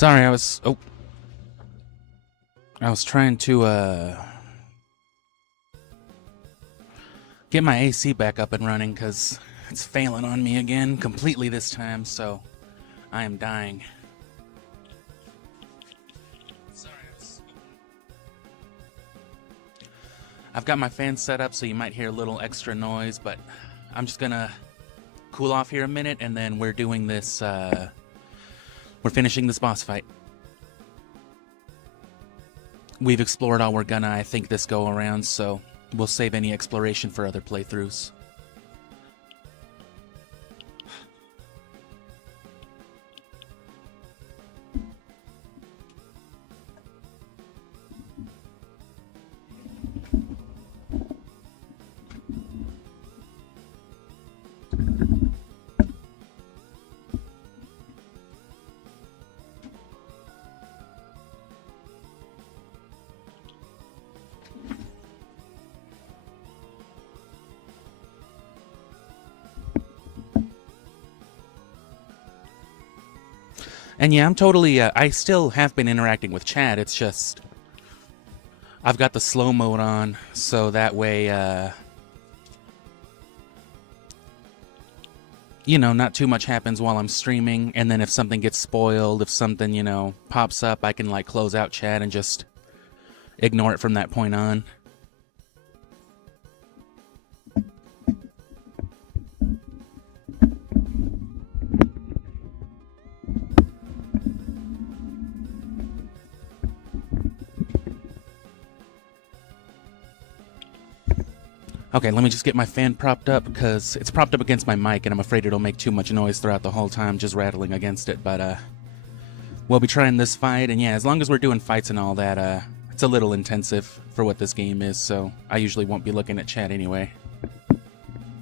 Sorry, I was trying to get my AC back up and running because it's failing on me again completely this time, so I am dying. Sorry, I've got my fan set up so you might hear a little extra noise, but I'm just gonna cool off here a minute and then we're doing this, we're finishing this boss fight. We've explored all we're gonna, I think, this go around, so we'll save any exploration for other playthroughs. And yeah, I'm totally, I still have been interacting with chat, it's just, I've got the slow mode on, so that way, you know, not too much happens while I'm streaming, and then if something gets spoiled, if something, you know, pops up, I can, like, close out chat and just ignore it from that point on. Okay, let me just get my fan propped up, because it's propped up against my mic, and I'm afraid it'll make too much noise throughout the whole time just rattling against it, but, we'll be trying this fight, and yeah, as long as we're doing fights and all that, it's a little intensive for what this game is, so I usually won't be looking at chat anyway.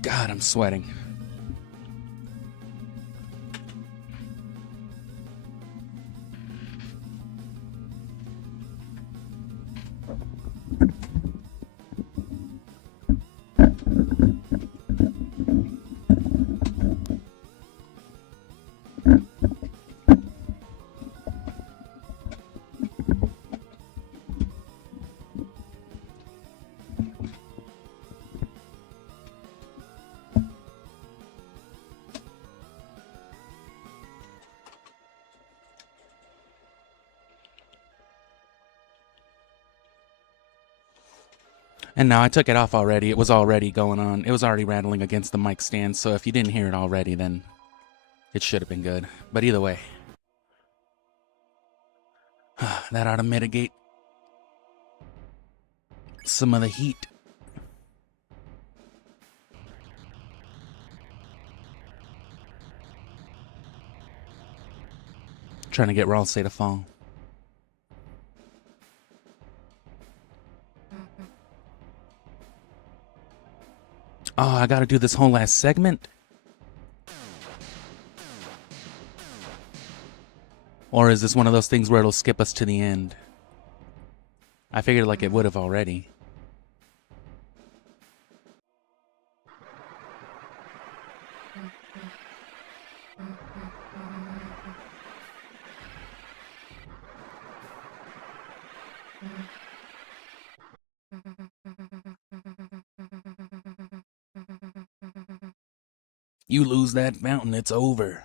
God, I'm sweating. And now I took it off already. It was already going on. It was already rattling against the mic stand, so if you didn't hear it already, then it should have been good. But either way, that ought to mitigate some of the heat. Trying to get Ralsei to fall. Oh, I gotta do this whole last segment? Or is this one of those things where it'll skip us to the end? I figured like it would have already. You lose that mountain, it's over.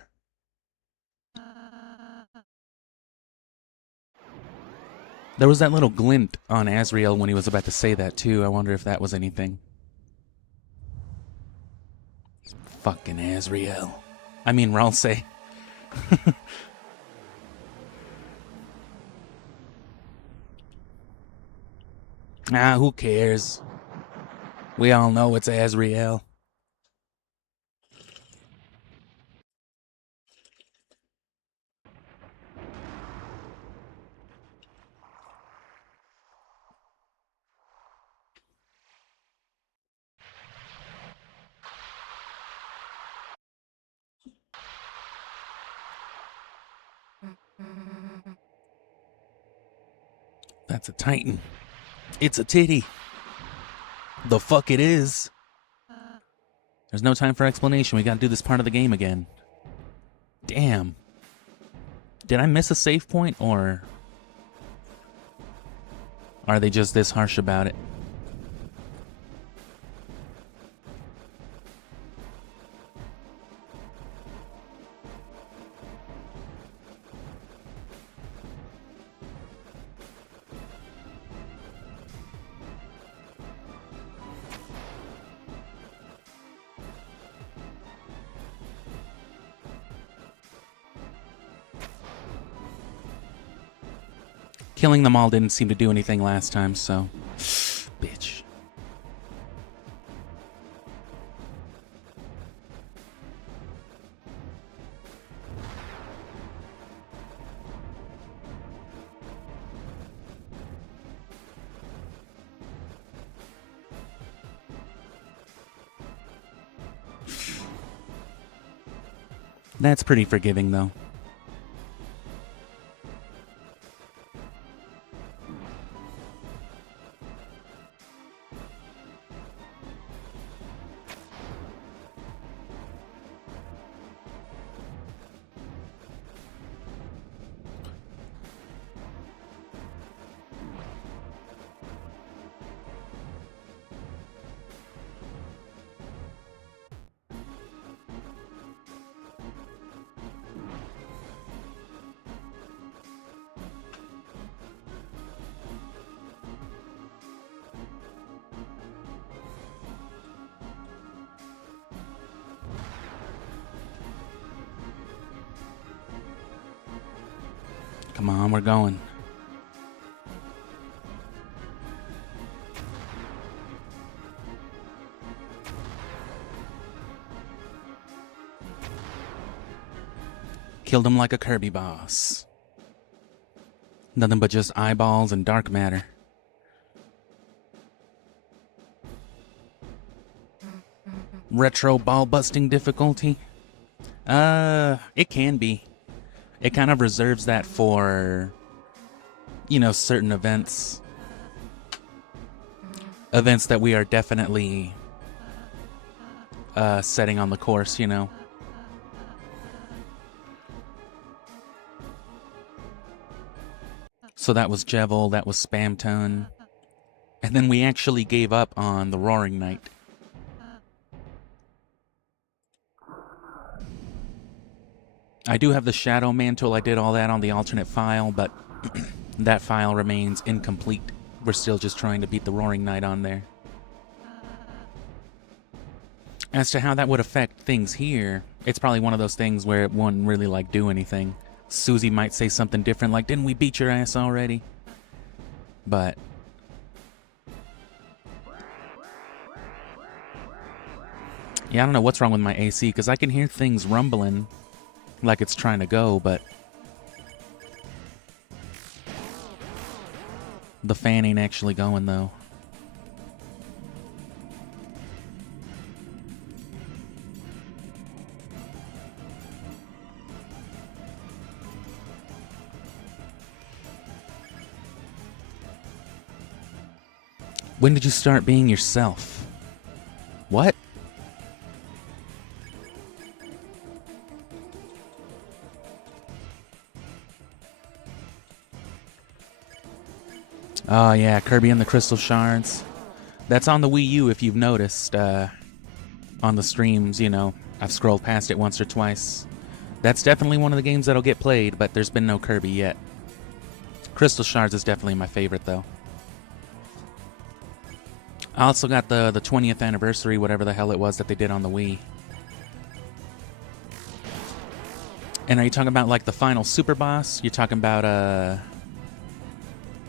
There was that little glint on Asriel when he was about to say that, too. I wonder if that was anything. Fucking Asriel. I mean, Ralsei. Ah, who cares? We all know it's Asriel. That's a Titan. It's a titty. The fuck it is. There's no time for explanation. We gotta do this part of the game again. Damn. Did I miss a save point, or are they just this harsh about it? Killing them all didn't seem to do anything last time, so... Bitch. That's pretty forgiving, though. Come on, we're going. Killed him like a Kirby boss. Nothing but just eyeballs and dark matter. Retro ball busting difficulty? It can be. It kind of reserves that for, you know, certain events. Events that we are definitely setting on the course, you know. So that was Jevil, that was Spam Ton. And then we actually gave up on the Roaring Knight. I do have the Shadow Mantle. I did all that on the alternate file, but that file remains incomplete. We're still just trying to beat the Roaring Knight on there. As to how that would affect things here, it's probably one of those things where it wouldn't really, like, do anything. Susie might say something different, like, didn't we beat your ass already? But... yeah, I don't know what's wrong with my AC, because I can hear things rumbling like it's trying to go, but... the fan ain't actually going, though. When did you start being yourself? What? Oh yeah, Kirby and the Crystal Shards. That's on the Wii U if you've noticed. On the streams, you know, I've scrolled past it once or twice. That's definitely one of the games that'll get played, but there's been no Kirby yet. Crystal Shards is definitely my favorite, though. I also got the 20th anniversary, whatever the hell it was that they did on the Wii. And are you talking about, like, the final super boss? You're talking about,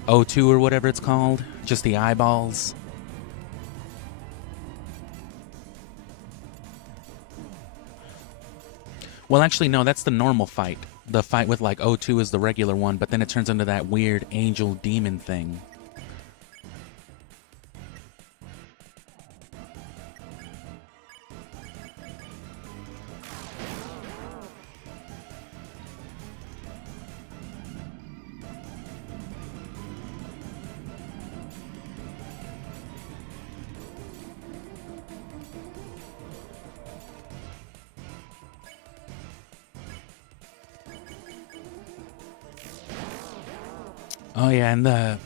O2 or whatever it's called? Just the eyeballs? Well, actually, no, that's the normal fight. The fight with, like, O2 is the regular one, but then it turns into that weird angel demon thing. Oh yeah, and the...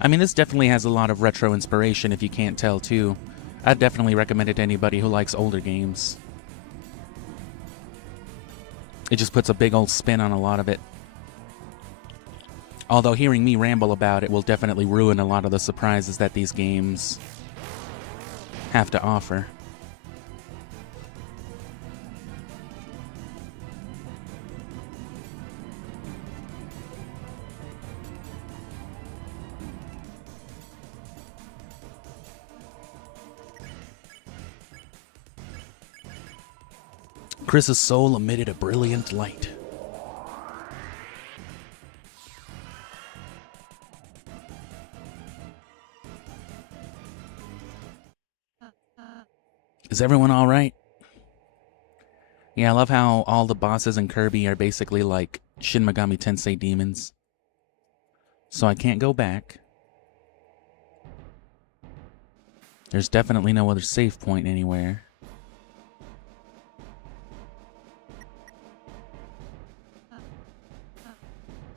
I mean, this definitely has a lot of retro inspiration, if you can't tell, too. I'd definitely recommend it to anybody who likes older games. It just puts a big old spin on a lot of it. Although hearing me ramble about it will definitely ruin a lot of the surprises that these games have to offer. Chris's soul emitted a brilliant light. Is everyone alright? Yeah, I love how all the bosses in Kirby are basically like Shin Megami Tensei demons. So I can't go back. There's definitely no other save point anywhere.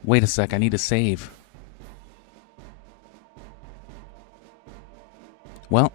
Wait a sec, I need to save. Well.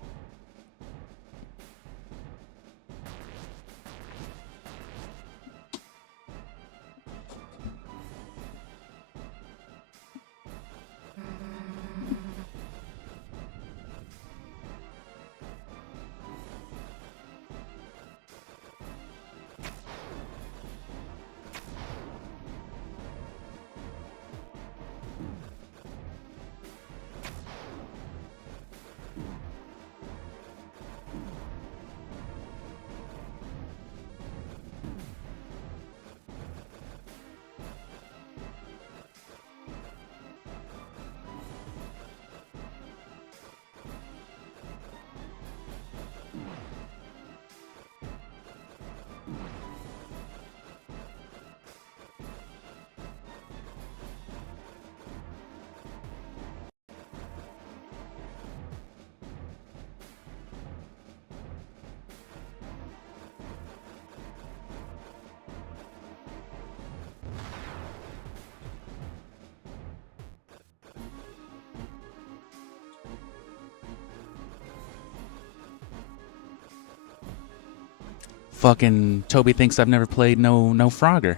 Fucking Toby thinks I've never played no Frogger.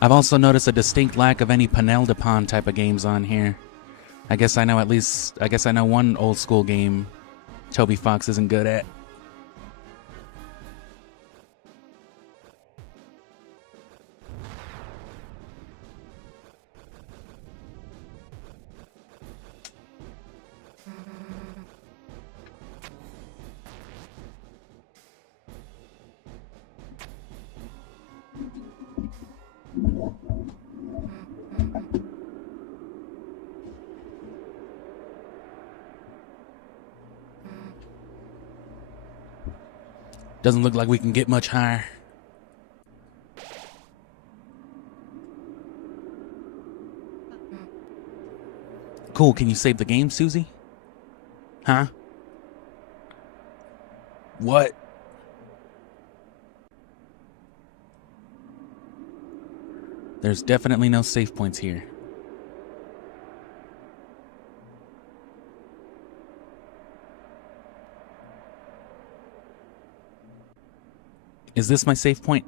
I've also noticed a distinct lack of any Panel-de-Pon type of games on here. I guess I know one old school game Toby Fox isn't good at. Doesn't look like we can get much higher. Cool, can you save the game, Susie? Huh? What? There's definitely no save points here. Is this my save point?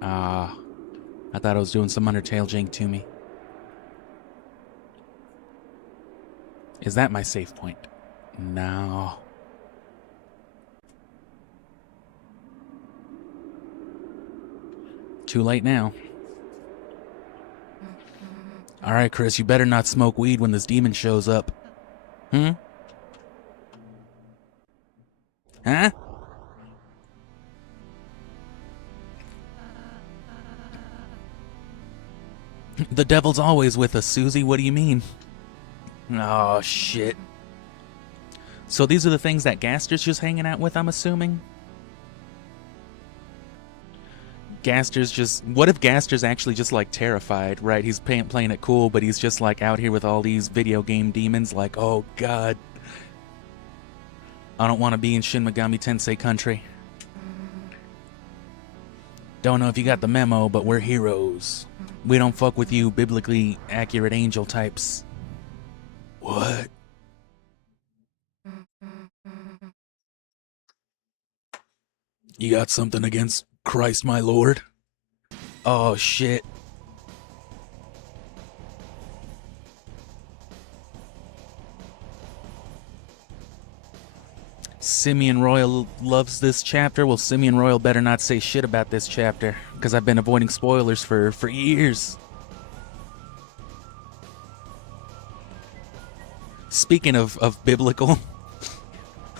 Ah, I thought I was doing some Undertale jank to me. Is that my save point? No. Too late now. Alright, Chris, you better not smoke weed when this demon shows up. Hmm? Huh? The devil's always with us, Susie. What do you mean? Oh, shit. So these are the things that Gaster's just hanging out with, I'm assuming? Gaster's just... What if Gaster's actually just, like, terrified, right? He's playing it cool, but he's just, like, out here with all these video game demons, like, oh, God. I don't want to be in Shin Megami Tensei country. Don't know if you got the memo, but we're heroes. We don't fuck with you biblically accurate angel types. What? You got something against Christ, my lord? Oh, shit. Simeon Royal loves this chapter. Well, Simeon Royal better not say shit about this chapter, because I've been avoiding spoilers for years. Speaking of biblical,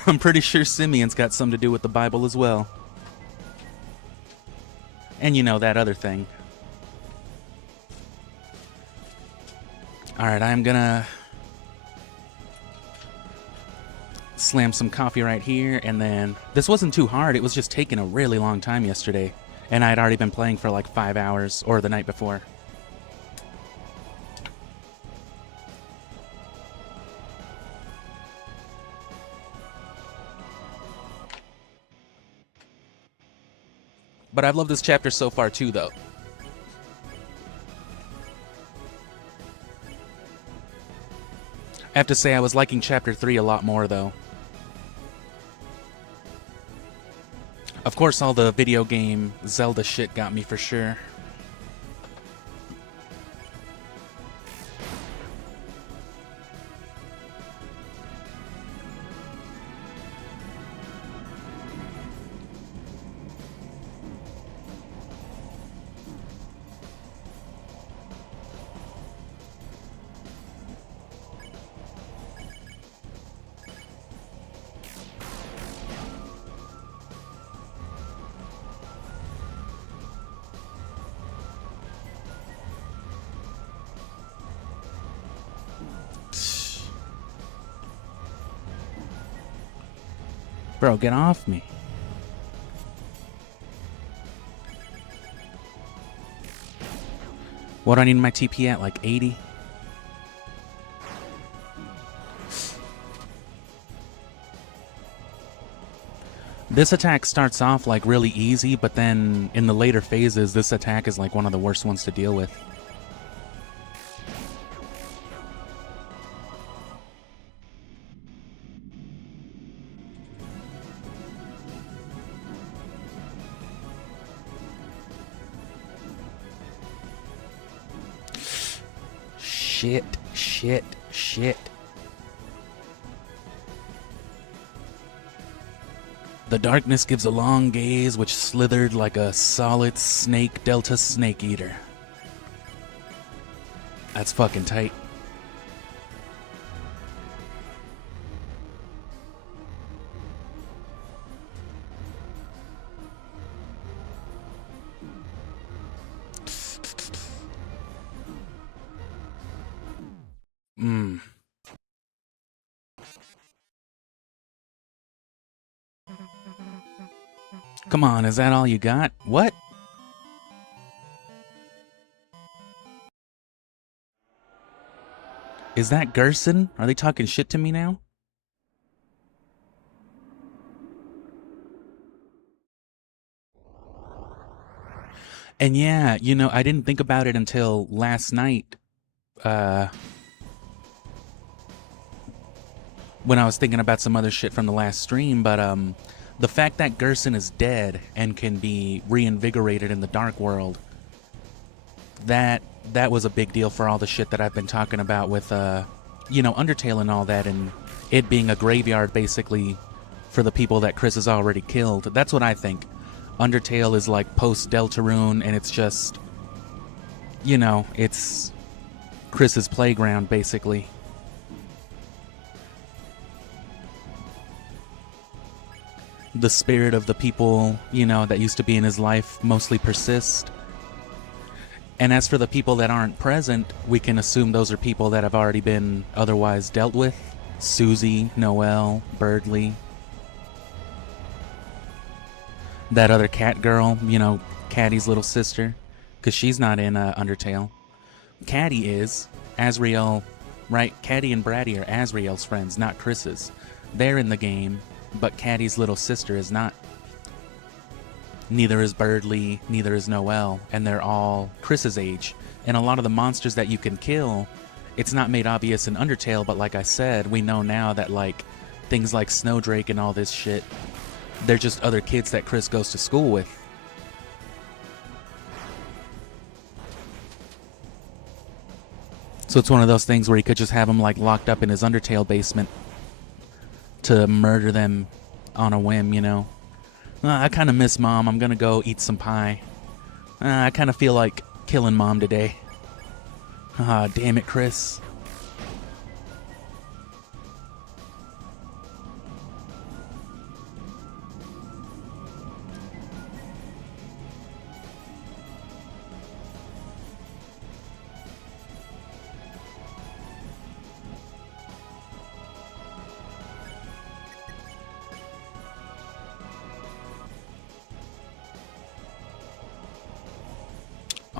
I'm pretty sure Simeon's got something to do with the Bible as well. And you know, that other thing. Alright, I'm gonna slam some coffee right here, and then this wasn't too hard. It was just taking a really long time yesterday, and I'd already been playing for like 5 hours, or the night before. But I've loved this chapter so far too, though. I have to say I was liking chapter 3 a lot more, though. Of course, all the video game Zelda shit got me for sure. Bro, get off me. What do I need my TP at? Like 80? This attack starts off like really easy, but then in the later phases, this attack is like one of the worst ones to deal with. Shit, shit, shit. The darkness gives a long gaze which slithered like a solid snake delta snake eater. That's fucking tight. Come on, is that all you got? What? Is that Gerson? Are they talking shit to me now? And yeah, you know, I didn't think about it until last night. When I was thinking about some other shit from the last stream, but the fact that Gerson is dead and can be reinvigorated in the Dark World, that was a big deal for all the shit that I've been talking about with, you know, Undertale and all that, and it being a graveyard, basically, for the people that Chris has already killed. That's what I think. Undertale is like post-Deltarune, and it's just, you know, it's Chris's playground, basically. The spirit of the people, you know, that used to be in his life mostly persist. And as for the people that aren't present, we can assume those are people that have already been otherwise dealt with. Susie, Noelle, Birdley. That other cat girl, you know, Caddy's little sister. Because she's not in Undertale. Caddy is. Asriel, right? Caddy and Bratty are Asriel's friends, not Chris's. They're in the game. but Caddy's little sister is not. Neither is Birdly, neither is Noelle, and they're all Chris's age. And a lot of the monsters that you can kill, it's not made obvious in Undertale, but like I said, we know now that like things like Snowdrake and all this shit, they're just other kids that Chris goes to school with. So it's one of those things where he could just have them like locked up in his Undertale basement to murder them on a whim, you know. I kind of miss Mom. I'm gonna go eat some pie. I kind of feel like killing Mom today. Ah, damn it, Chris.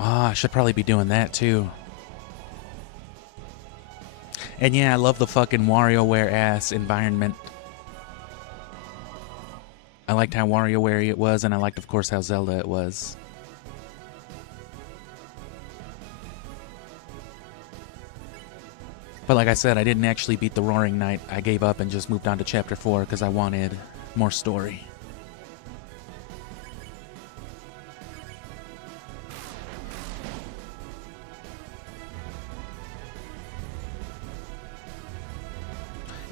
Ah, I should probably be doing that too. And yeah, I love the fucking WarioWare ass environment. I liked how WarioWare it was, and I liked, of course, how Zelda it was. But like I said, I didn't actually beat the Roaring Knight. I gave up and just moved on to Chapter 4 because I wanted more story.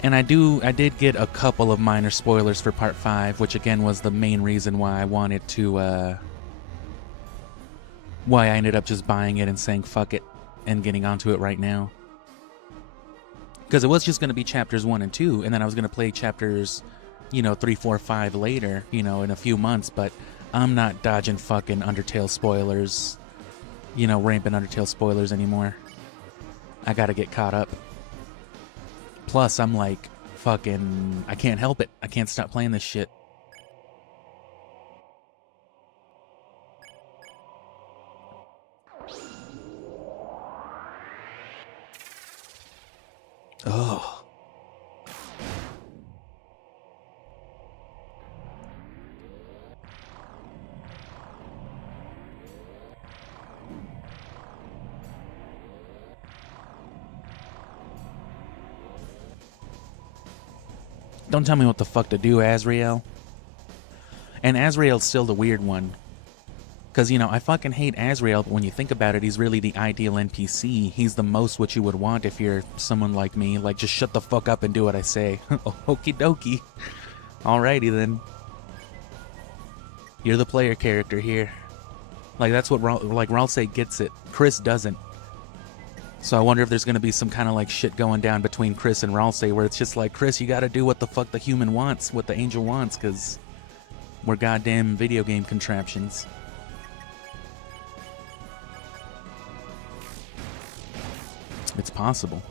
And I did get a couple of minor spoilers for Part 5, which again was the main reason why I wanted to, why I ended up just buying it and saying fuck it and getting onto it right now. Because it was just going to be chapters 1 and 2, and then I was going to play chapters, you know, 3, 4, 5 later, you know, in a few months, but I'm not dodging fucking Undertale spoilers, you know, rampant Undertale spoilers anymore. I gotta get caught up. Plus, I'm like, fucking, I can't help it. I can't stop playing this shit. Ugh. Don't tell me what the fuck to do, Azrael. And Azrael's still the weird one. Because, you know, I fucking hate Azrael, but when you think about it, he's really the ideal NPC. He's the most what you would want if you're someone like me. Like, just shut the fuck up and do what I say. Okie dokie. Alrighty then. You're the player character here. Like, that's what, like, Ralsei gets it. Chris doesn't. So I wonder if there's going to be some kind of, like, shit going down between Chris and Ralsei, where it's just like, Chris, you gotta do what the fuck the human wants, what the angel wants, because we're goddamn video game contraptions. It's possible.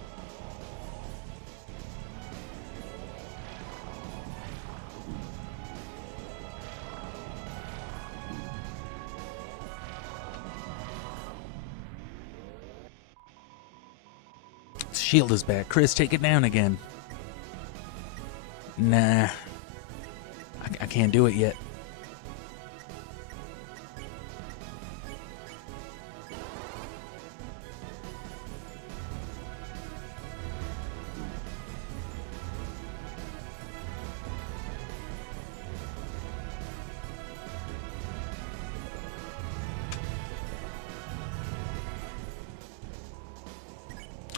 Shield is back. Chris, take it down again. Nah. I can't do it yet.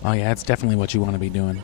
Oh yeah, that's definitely what you want to be doing.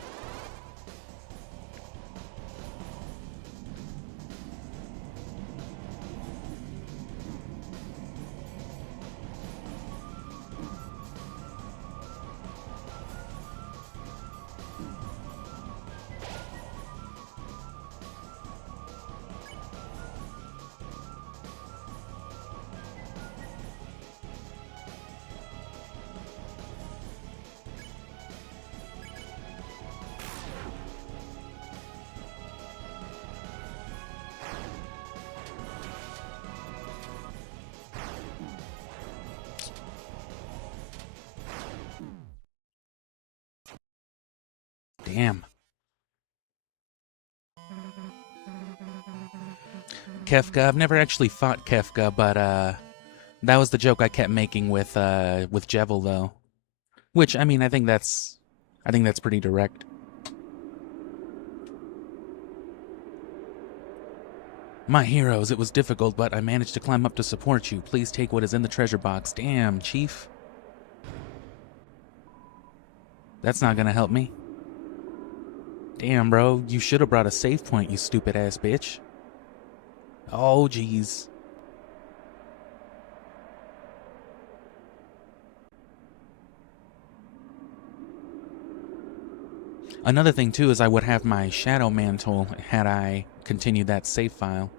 Damn. Kefka. I've never actually fought Kefka, but that was the joke I kept making with Jevil though. Which I mean, I think that's pretty direct. My heroes, it was difficult, but I managed to climb up to support you. Please take what is in the treasure box. Damn, Chief. That's not gonna help me. Damn, bro, you should have brought a save point, you stupid ass bitch. Oh, jeez. Another thing, too, is I would have my Shadow Mantle had I continued that save file.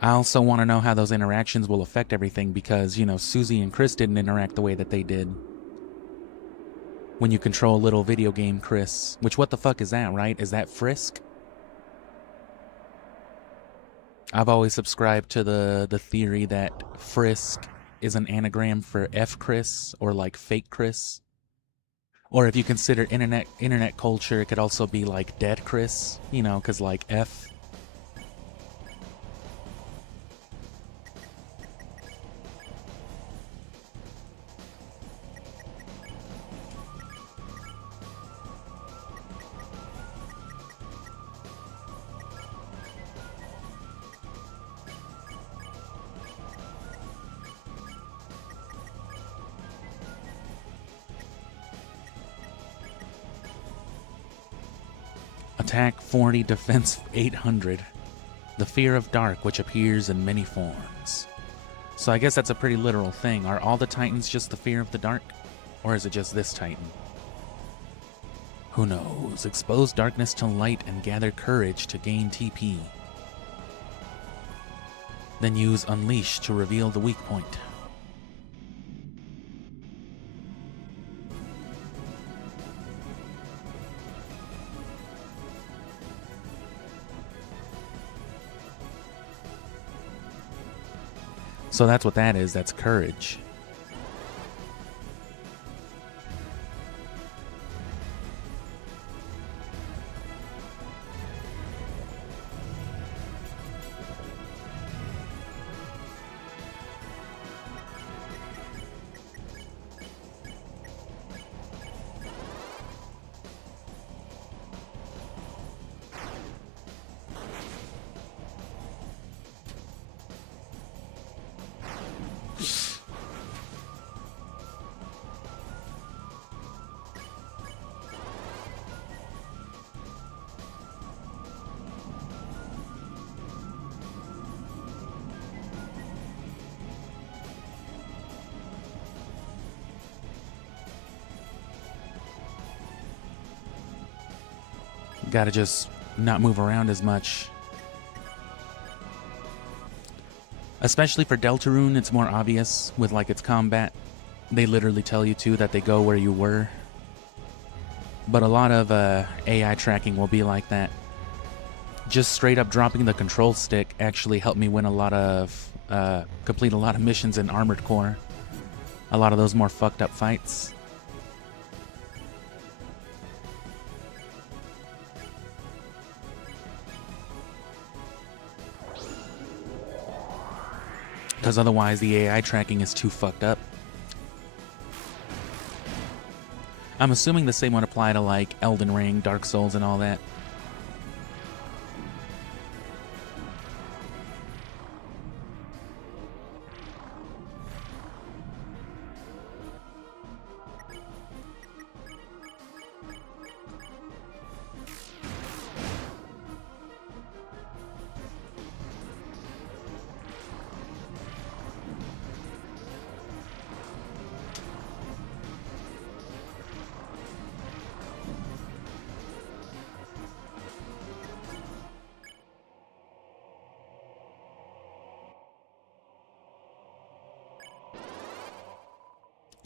I also want to know how those interactions will affect everything because, you know, Susie and Chris didn't interact the way that they did. When you control little video game Chris. Which, what the fuck is that, right? Is that Frisk? I've always subscribed to the theory that Frisk is an anagram for F Chris or like fake Chris. Or if you consider internet culture, it could also be like dead Chris, you know, because like F. Attack 40, defense 800. The fear of dark, which appears in many forms. So I guess that's a pretty literal thing. Are all the Titans just the fear of the dark? Or is it just this Titan? Who knows? Expose darkness to light and gather courage to gain TP. Then use Unleash to reveal the weak point. So that's what that is, that's courage. Gotta just not move around as much. Especially for Deltarune, it's more obvious with like its combat. They literally tell you too that they go where you were. But a lot of AI tracking will be like that. Just straight up dropping the control stick actually helped me win a lot of, complete a lot of missions in Armored Core. A lot of those more fucked up fights. Because otherwise the AI tracking is too fucked up. I'm assuming the same would apply to like Elden Ring, Dark Souls, and all that.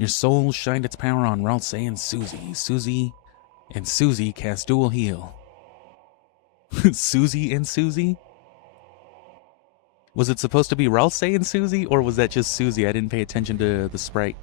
Your soul shined its power on Ralse and Susie. Susie cast dual heal. Susie and Susie? Was it supposed to be Ralse and Susie, or was that just Susie? I didn't pay attention to the sprite.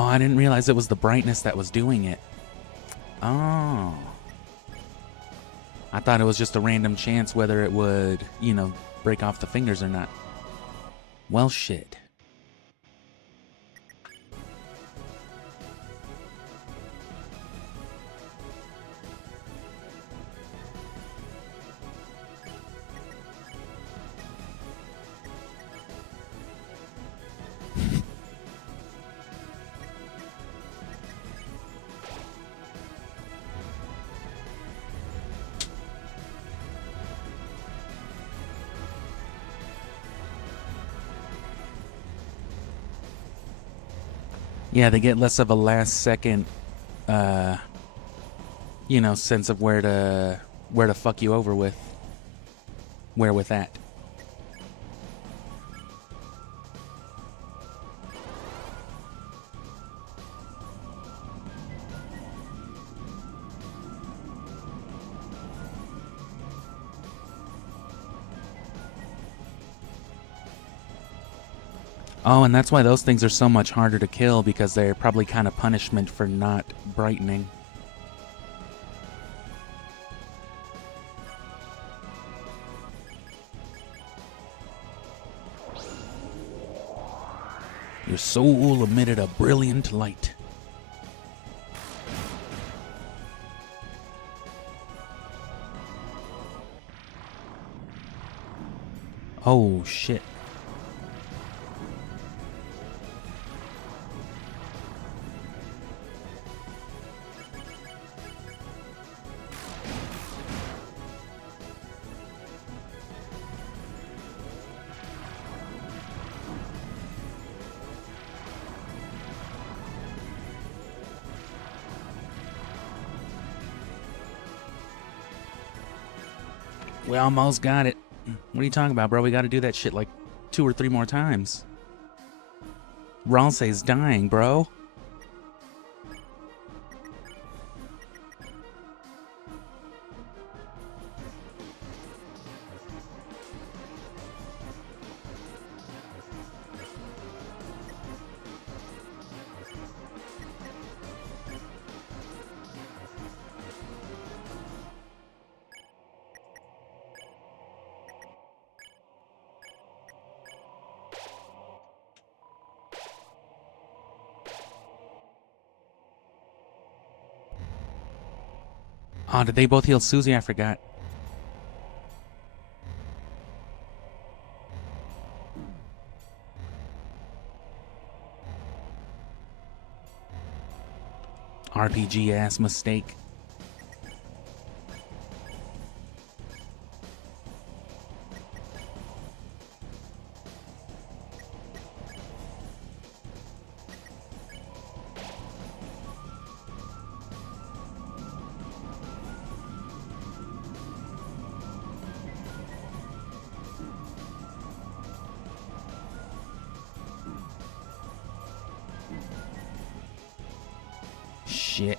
Oh, I didn't realize it was the brightness that was doing it. Oh. I thought it was just a random chance whether it would, you know, break off the fingers or not. Well, shit. Yeah, they get less of a last second, you know, sense of where to fuck you over with. Where with that. Oh, and that's why those things are so much harder to kill, because they're probably kind of punishment for not brightening. Your soul emitted a brilliant light. Oh, shit. We almost got it. What are you talking about, bro? We gotta do that shit like 2 or 3 more times. Ralsei's dying, bro. Oh, did they both heal Susie? I forgot. RPG ass mistake. Shit.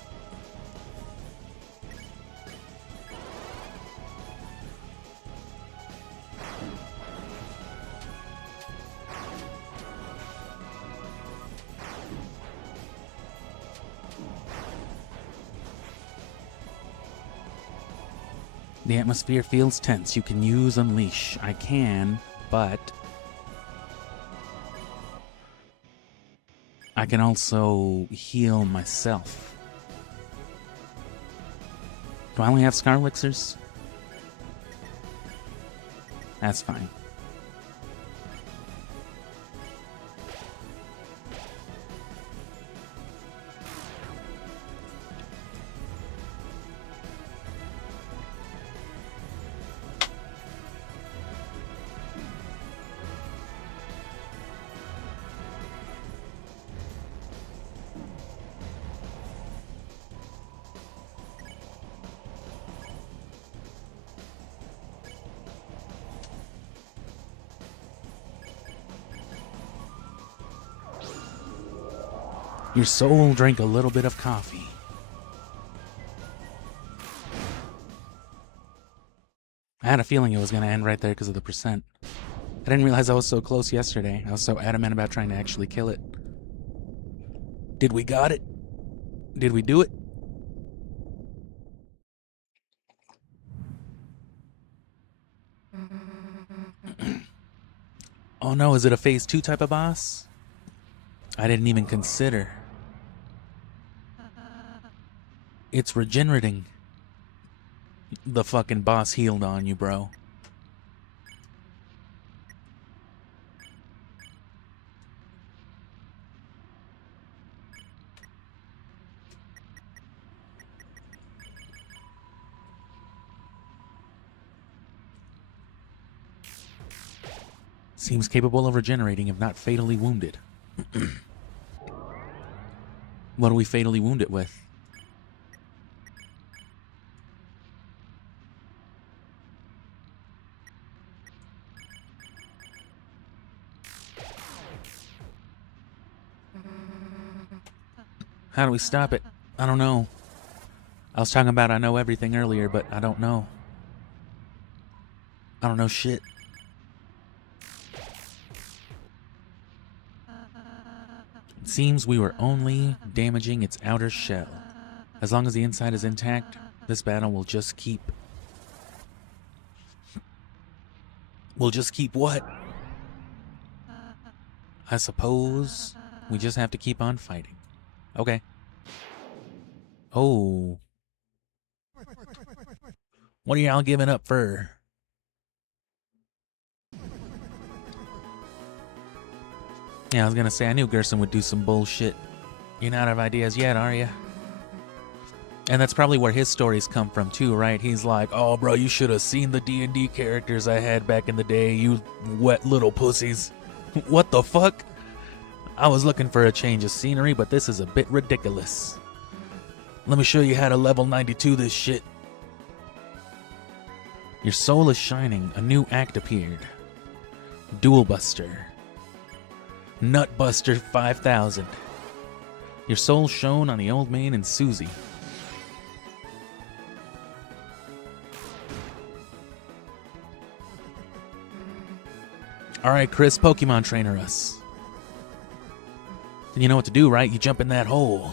The atmosphere feels tense. You can use Unleash. I can, but I can also heal myself. Do I only have Scar Elixirs? That's fine. Your soul drank a little bit of coffee. I had a feeling it was going to end right there because of the percent. I didn't realize I was so close yesterday. I was so adamant about trying to actually kill it. Did we got it? Did we do it? Oh no, is it a phase 2 type of boss? I didn't even consider. It's regenerating. The fucking boss healed on you, bro. Seems capable of regenerating if not fatally wounded. What do we fatally wound it with? How do we stop it? I don't know. I was talking about I know everything earlier, but I don't know. I don't know shit. It seems we were only damaging its outer shell. As long as the inside is intact, this battle will just keep... We'll just keep what? I suppose we just have to keep on fighting. Okay. Oh. What are y'all giving up for? Yeah, I was gonna say, I knew Gerson would do some bullshit. You're not out of ideas yet, are you? And that's probably where his stories come from too, right? He's like, oh bro, you should have seen the D&D characters I had back in the day, you wet little pussies. What the fuck? I was looking for a change of scenery, but this is a bit ridiculous. Let me show you how to level 92 this shit. Your soul is shining. A new act appeared. Duel Buster. Nutbuster 5000. Your soul shone on the old man and Susie. Alright, Chris, Pokemon trainer us. Then you know what to do, right? You jump in that hole.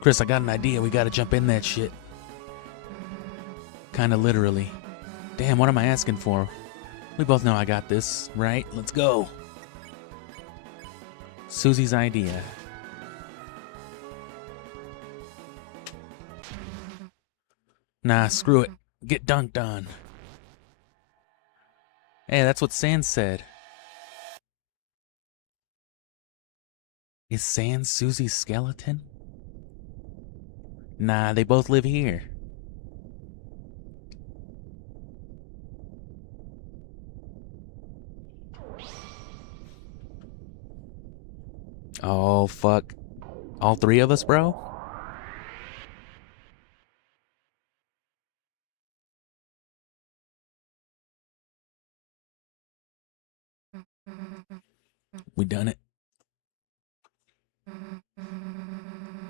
Chris, I got an idea. We gotta jump in that shit. Kinda literally. Damn, what am I asking for? We both know I got this, right? Let's go. Susie's idea. Nah, screw it. Get dunked on. Hey, that's what Sans said. Is Sans Susie's skeleton? Nah, they both live here. Oh, fuck. All three of us, bro? We done it.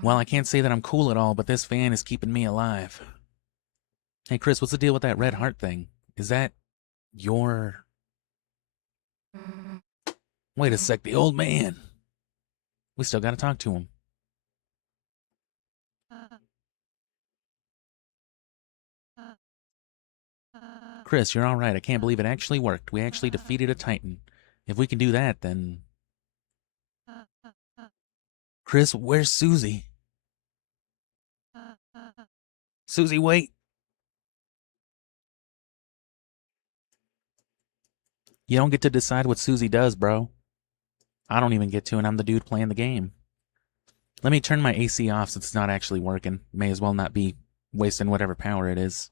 Well, I can't say that I'm cool at all, but this fan is keeping me alive. Hey, Chris, what's the deal with that red heart thing? Is that your... Wait a sec, the old man. We still gotta talk to him. Chris, you're alright. I can't believe it actually worked. We actually defeated a Titan. If we can do that, then... Chris, where's Susie? Susie, wait. You don't get to decide what Susie does, bro. I don't even get to, and I'm the dude playing the game. Let me turn my AC off since it's not actually working. May as well not be wasting whatever power it is.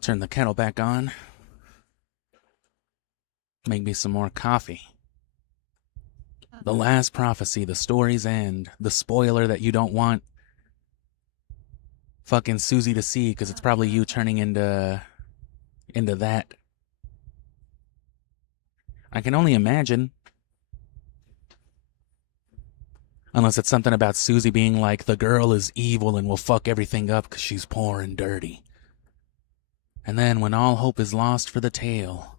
Turn the kettle back on. Make me some more coffee. The last prophecy, the story's end, the spoiler that you don't want fucking Susie to see, because it's probably you turning into that. I can only imagine. Unless it's something about Susie being like, the girl is evil and will fuck everything up because she's poor and dirty. And then when all hope is lost for the tale,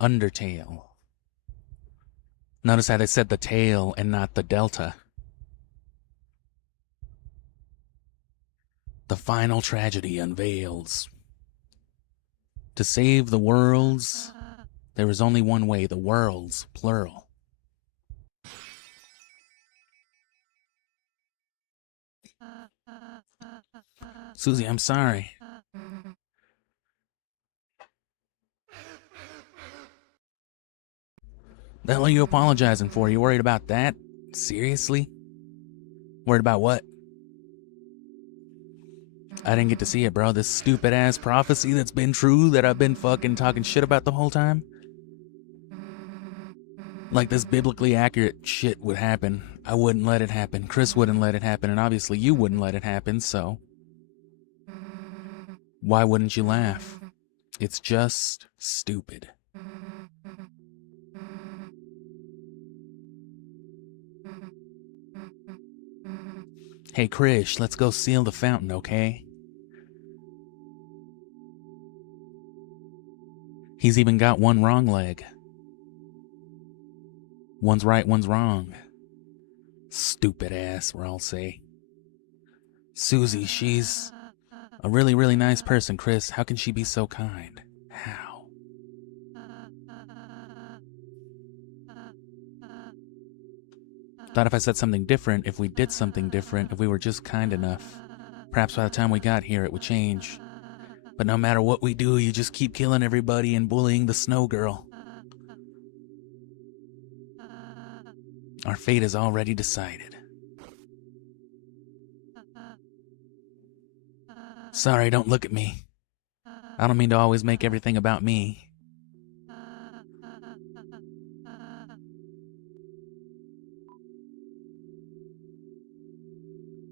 Undertale. Notice how they said the tail and not the delta. The final tragedy unveils. To save the worlds, there is only one way, the worlds, plural. Susie, I'm sorry. The hell are you apologizing for? You worried about that? Seriously? Worried about what? I didn't get to see it, bro. This stupid ass prophecy that's been true that I've been fucking talking shit about the whole time. Like this biblically accurate shit would happen. I wouldn't let it happen. Chris wouldn't let it happen. And obviously you wouldn't let it happen, so why wouldn't you laugh? It's just stupid. Hey, Krish, let's go seal the fountain, okay? He's even got one wrong leg. One's right, one's wrong. Stupid ass, I'll say. Susie, she's a really, really nice person, Chris. How can she be so kind? How? Thought if I said something different, if we did something different, if we were just kind enough, perhaps by the time we got here it would change. But no matter what we do, you just keep killing everybody and bullying the snow girl. Our fate is already decided. Sorry, don't look at me. I don't mean to always make everything about me.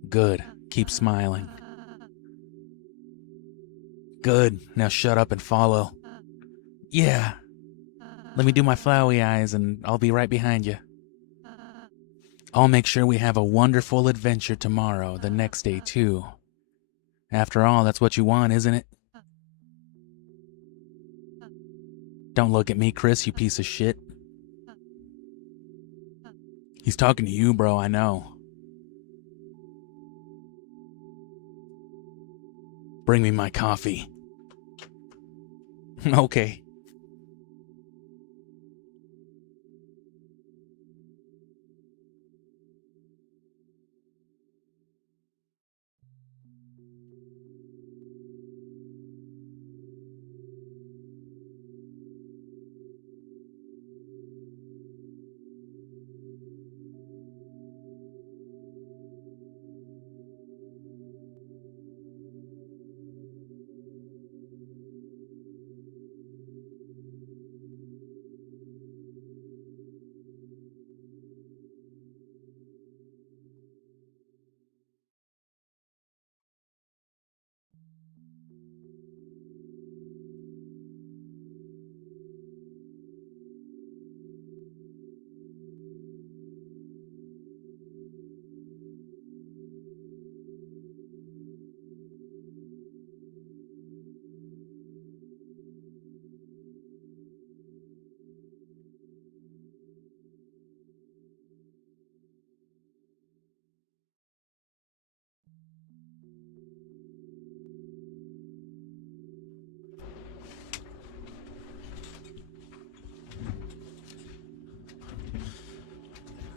Good. Keep smiling. Good. Now shut up and follow. Yeah. Let me do my flowery eyes and I'll be right behind you. I'll make sure we have a wonderful adventure tomorrow, the next day too. After all, that's what you want, isn't it? Don't look at me, Chris, you piece of shit. He's talking to you, bro, I know. Bring me my coffee. Okay.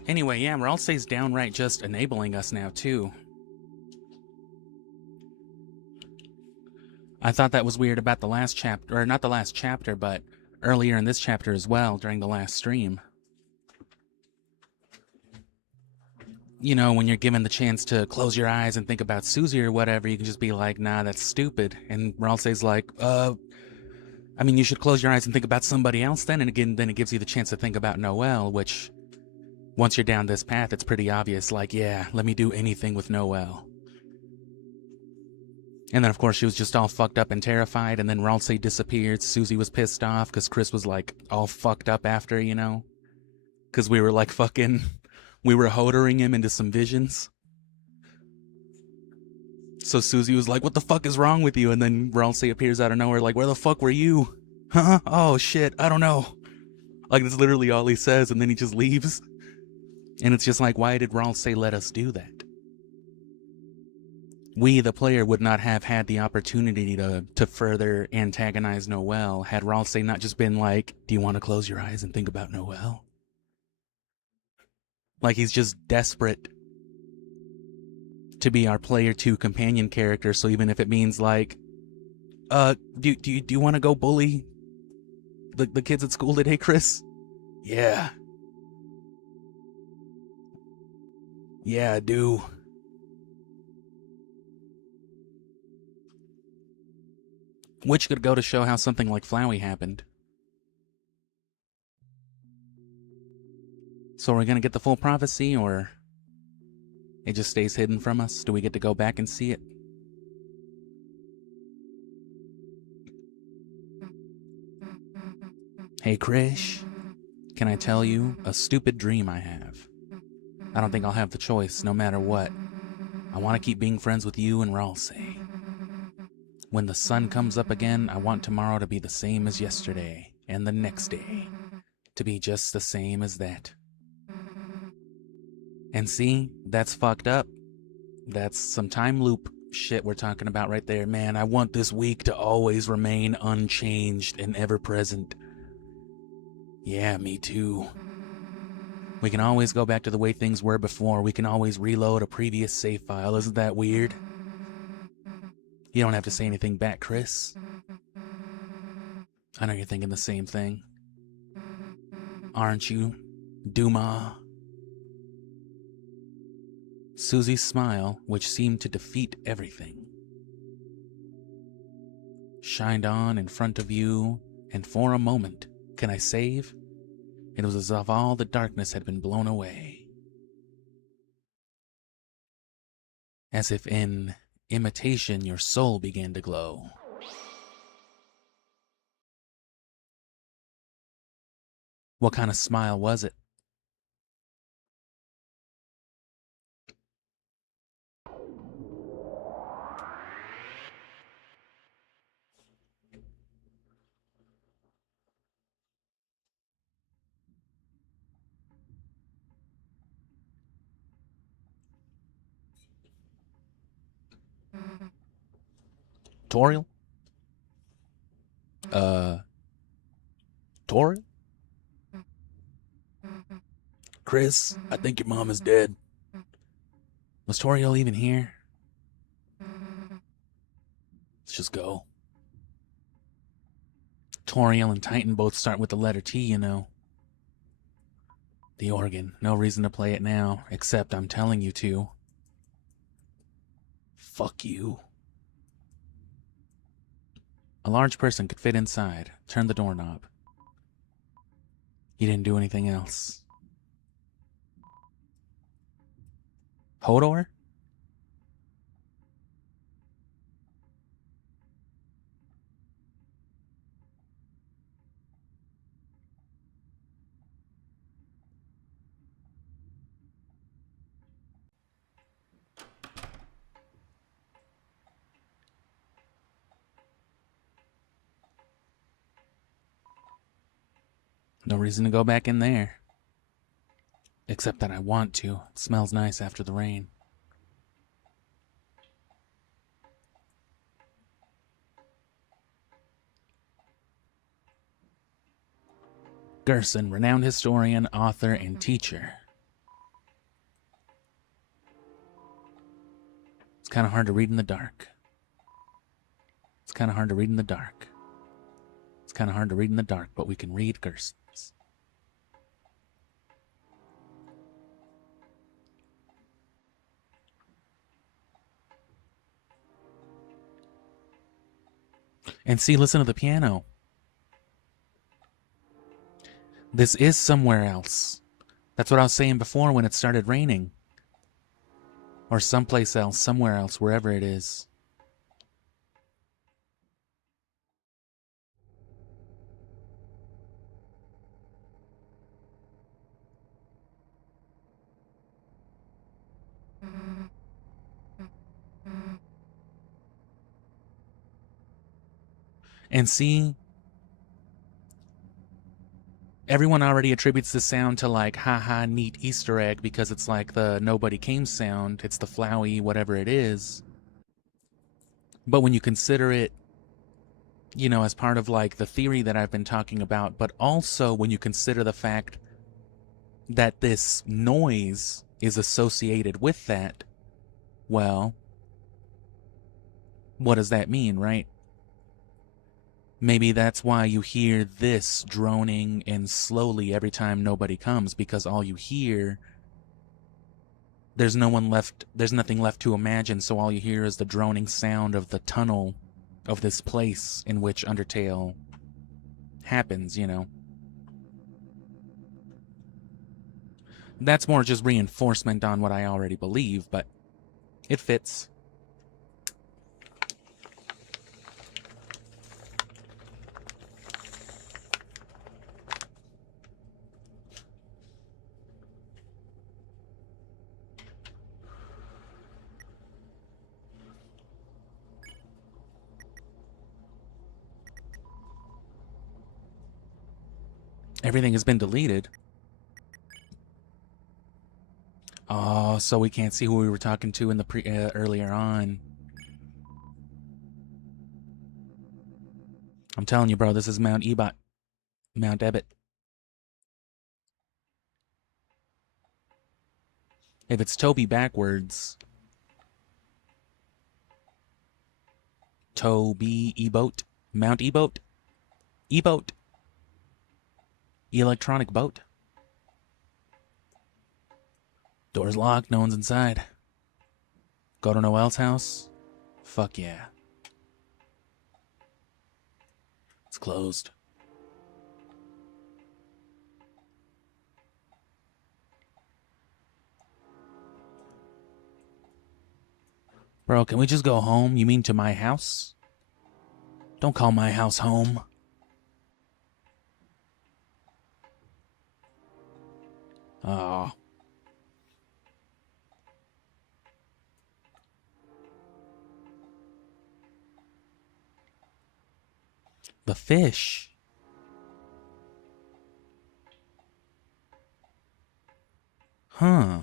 Anyway, yeah, Ralsei's downright just enabling us now, too. I thought that was weird about the last chapter, or not the last chapter, but earlier in this chapter as well, during the last stream. you know, when you're given the chance to close your eyes and think about Susie or whatever, you can just be like, nah, that's stupid. And Ralsei's like, I mean, you should close your eyes and think about somebody else then. And again, then it gives you the chance to think about Noelle, which, once you're down this path, it's pretty obvious, like, yeah, let me do anything with Noelle. And then, of course, she was just all fucked up and terrified, and then Ralsei disappeared. Susie was pissed off because Chris was, like, all fucked up after, you know? Because we were, like, fucking... We were hodering him into some visions. So Susie was like, what the fuck is wrong with you? And then Ralsei appears out of nowhere like, where the fuck were you? Huh? Oh, shit, I don't know. Like, that's literally all he says, and then he just leaves. And it's just like, why did Ralsei let us do that? We, the player, would not have had the opportunity to further antagonize Noelle had Ralsei not just been like, do you want to close your eyes and think about Noelle? Like, he's just desperate to be our player 2 companion character, so even if it means like, do you want to go bully the kids at school today, Chris? Yeah. Yeah, I do. Which could go to show how something like Flowey happened. So are we gonna get the full prophecy, or it just stays hidden from us? Do we get to go back and see it? Hey, Krish. Can I tell you a stupid dream I have? I don't think I'll have the choice, no matter what. I want to keep being friends with you and Ralsei. When the sun comes up again, I want tomorrow to be the same as yesterday, and the next day to be just the same as that. And see, that's fucked up. That's some time loop shit we're talking about right there. Man, I want this week to always remain unchanged and ever present. Yeah, me too. We can always go back to the way things were before. We can always reload a previous save file. Isn't that weird? You don't have to say anything back, Chris. I know you're thinking the same thing. Aren't you, Duma? Susie's smile, which seemed to defeat everything, shined on in front of you, and for a moment, can I save? It was as if all the darkness had been blown away. As if in imitation your soul began to glow. What kind of smile was it? Toriel? Toriel? Chris, I think your mom is dead. Was Toriel even here? Let's just go. Toriel and Titan both start with the letter T, you know. The organ. No reason to play it now, except I'm telling you to. Fuck you. A large person could fit inside. Turn the doorknob. He didn't do anything else. Hodor? No reason to go back in there. Except that I want to. It smells nice after the rain. Gerson, renowned historian, author, and teacher. It's kind of hard to read in the dark. It's kind of hard to read in the dark. It's kind of hard to read in the dark, but we can read Gerson's. And see, listen to the piano. This is somewhere else. That's what I was saying before when it started raining. Or someplace else, somewhere else, wherever it is. And see, everyone already attributes the sound to like, haha, neat Easter egg, because it's like the nobody came sound. It's the flowy, whatever it is. But when you consider it, you know, as part of like the theory that I've been talking about, but also when you consider the fact that this noise is associated with that, well, what does that mean, right? Maybe that's why you hear this droning and slowly every time nobody comes, because all you hear, there's nothing left to imagine, so all you hear is the droning sound of the tunnel of this place in which Undertale happens, you know. That's more just reinforcement on what I already believe, but it fits. Everything has been deleted. Oh, so we can't see who we were talking to in the earlier on. I'm telling you, bro, this is Mount Ebot. Mount Ebot. If it's Toby backwards, Toby Ebot, Mount Ebot, Ebot, electronic boat. Door's locked, no one's inside. Go to Noel's house? Fuck yeah. It's closed. Bro, can we just go home? You mean to my house? Don't call my house home. Oh. The fish. Huh.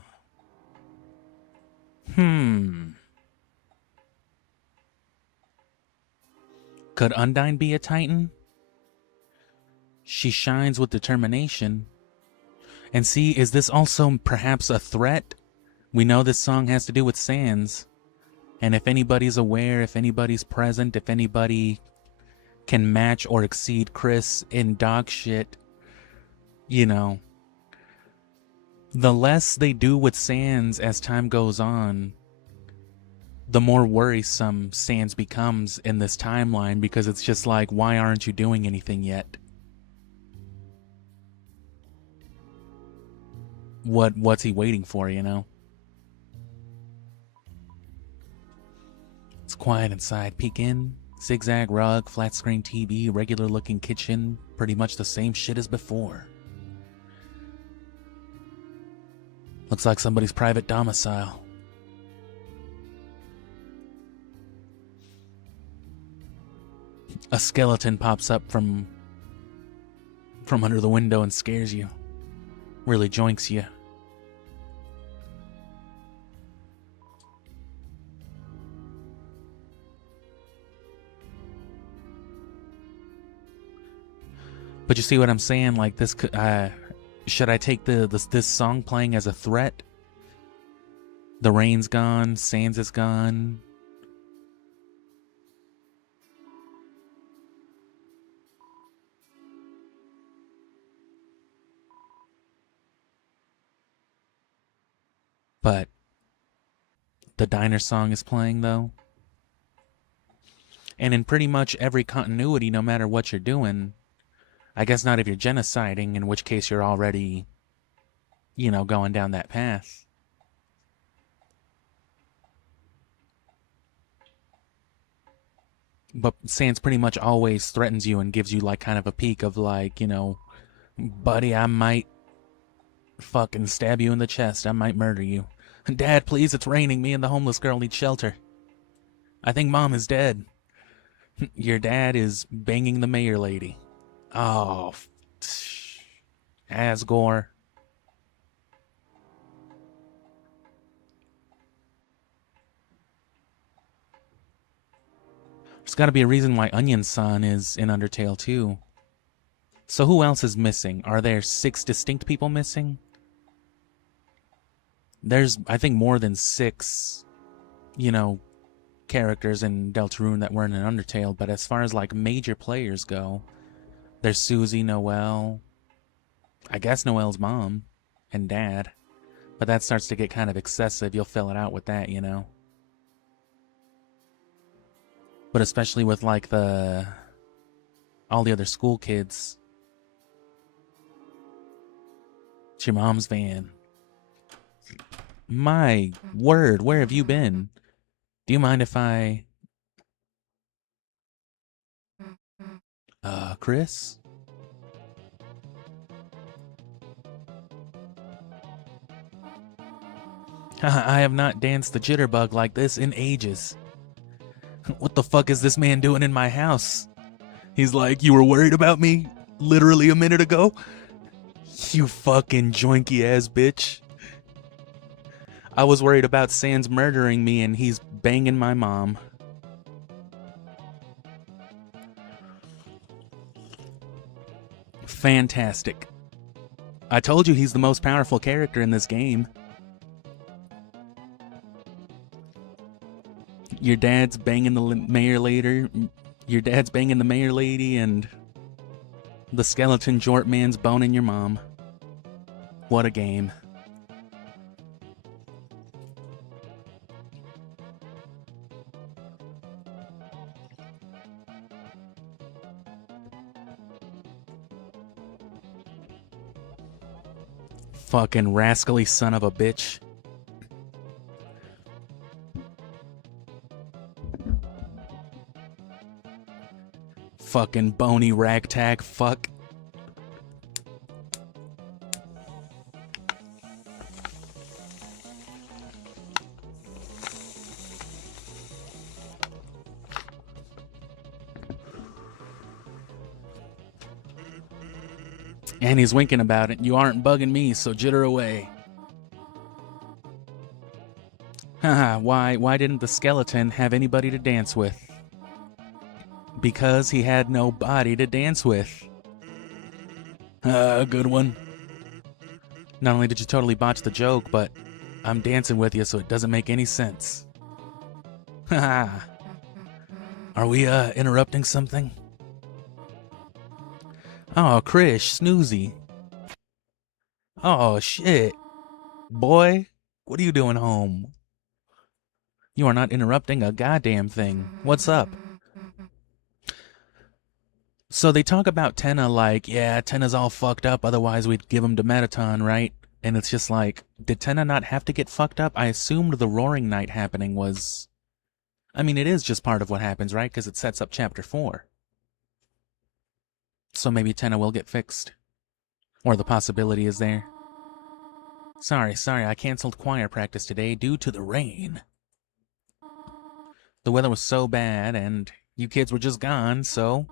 Could Undyne be a Titan? She shines with determination. And see, is this also perhaps a threat? We know this song has to do with Sans. And if anybody's aware, if anybody's present, if anybody can match or exceed Chris in dog shit, you know, the less they do with Sans as time goes on, the more worrisome Sans becomes in this timeline, because it's just like, why aren't you doing anything yet? What's he waiting for, you know? It's quiet inside. Peek in. Zigzag rug, flat screen TV, regular looking kitchen, pretty much the same shit as before. Looks like somebody's private domicile. A skeleton pops up from under the window and scares you. Really joinks you. But you see what I'm saying? Like this, should I take this song playing as a threat? The rain's gone, Sans is gone. But the diner song is playing though. And in pretty much every continuity, no matter what you're doing, I guess not if you're genociding, in which case you're already, you know, going down that path. But Sans pretty much always threatens you and gives you, like, kind of a peek of, like, you know, buddy, I might fucking stab you in the chest. I might murder you. Dad, please, it's raining. Me and the homeless girl need shelter. I think Mom is dead. Your dad is banging the mayor lady. Oh, Asgore. There's gotta be a reason why Onion-san is in Undertale, too. So who else is missing? Are there 6 distinct people missing? There's, I think, more than 6, you know, characters in Deltarune that weren't in Undertale, but as far as, like, major players go, there's Susie, Noelle, I guess Noelle's mom, and dad. But that starts to get kind of excessive. You'll fill it out with that, you know? But especially with, like, all the other school kids. It's your mom's van. My word, where have you been? Do you mind if I... Chris? I have not danced the jitterbug like this in ages. What the fuck is this man doing in my house? He's like, you were worried about me literally a minute ago? You fucking joinky ass bitch. I was worried about Sans murdering me and he's banging my mom. Fantastic. I told you he's the most powerful character in this game. Your dad's banging the mayor lady. Your dad's banging the mayor lady and the skeleton jort man's boning your mom. What a game. Fucking rascally son of a bitch. Fucking bony ragtag fuck. And he's winking about it. You aren't bugging me, so jitter away. Haha, why didn't the skeleton have anybody to dance with? Because he had no body to dance with. Good one. Not only did you totally botch the joke, but I'm dancing with you so it doesn't make any sense. Haha. Are we, interrupting something? Oh, Krish, Snoozy. Oh, shit. Boy, what are you doing home? You are not interrupting a goddamn thing. What's up? So they talk about Tenna like, yeah, Tenna's all fucked up, otherwise we'd give him to Metaton, right? And it's just like, did Tenna not have to get fucked up? I assumed the Roaring Night happening was... I mean, it is just part of what happens, right? Because it sets up Chapter 4. So maybe Tenna will get fixed. Or the possibility is there. Sorry, I canceled choir practice today due to the rain. The weather was so bad, and you kids were just gone, so...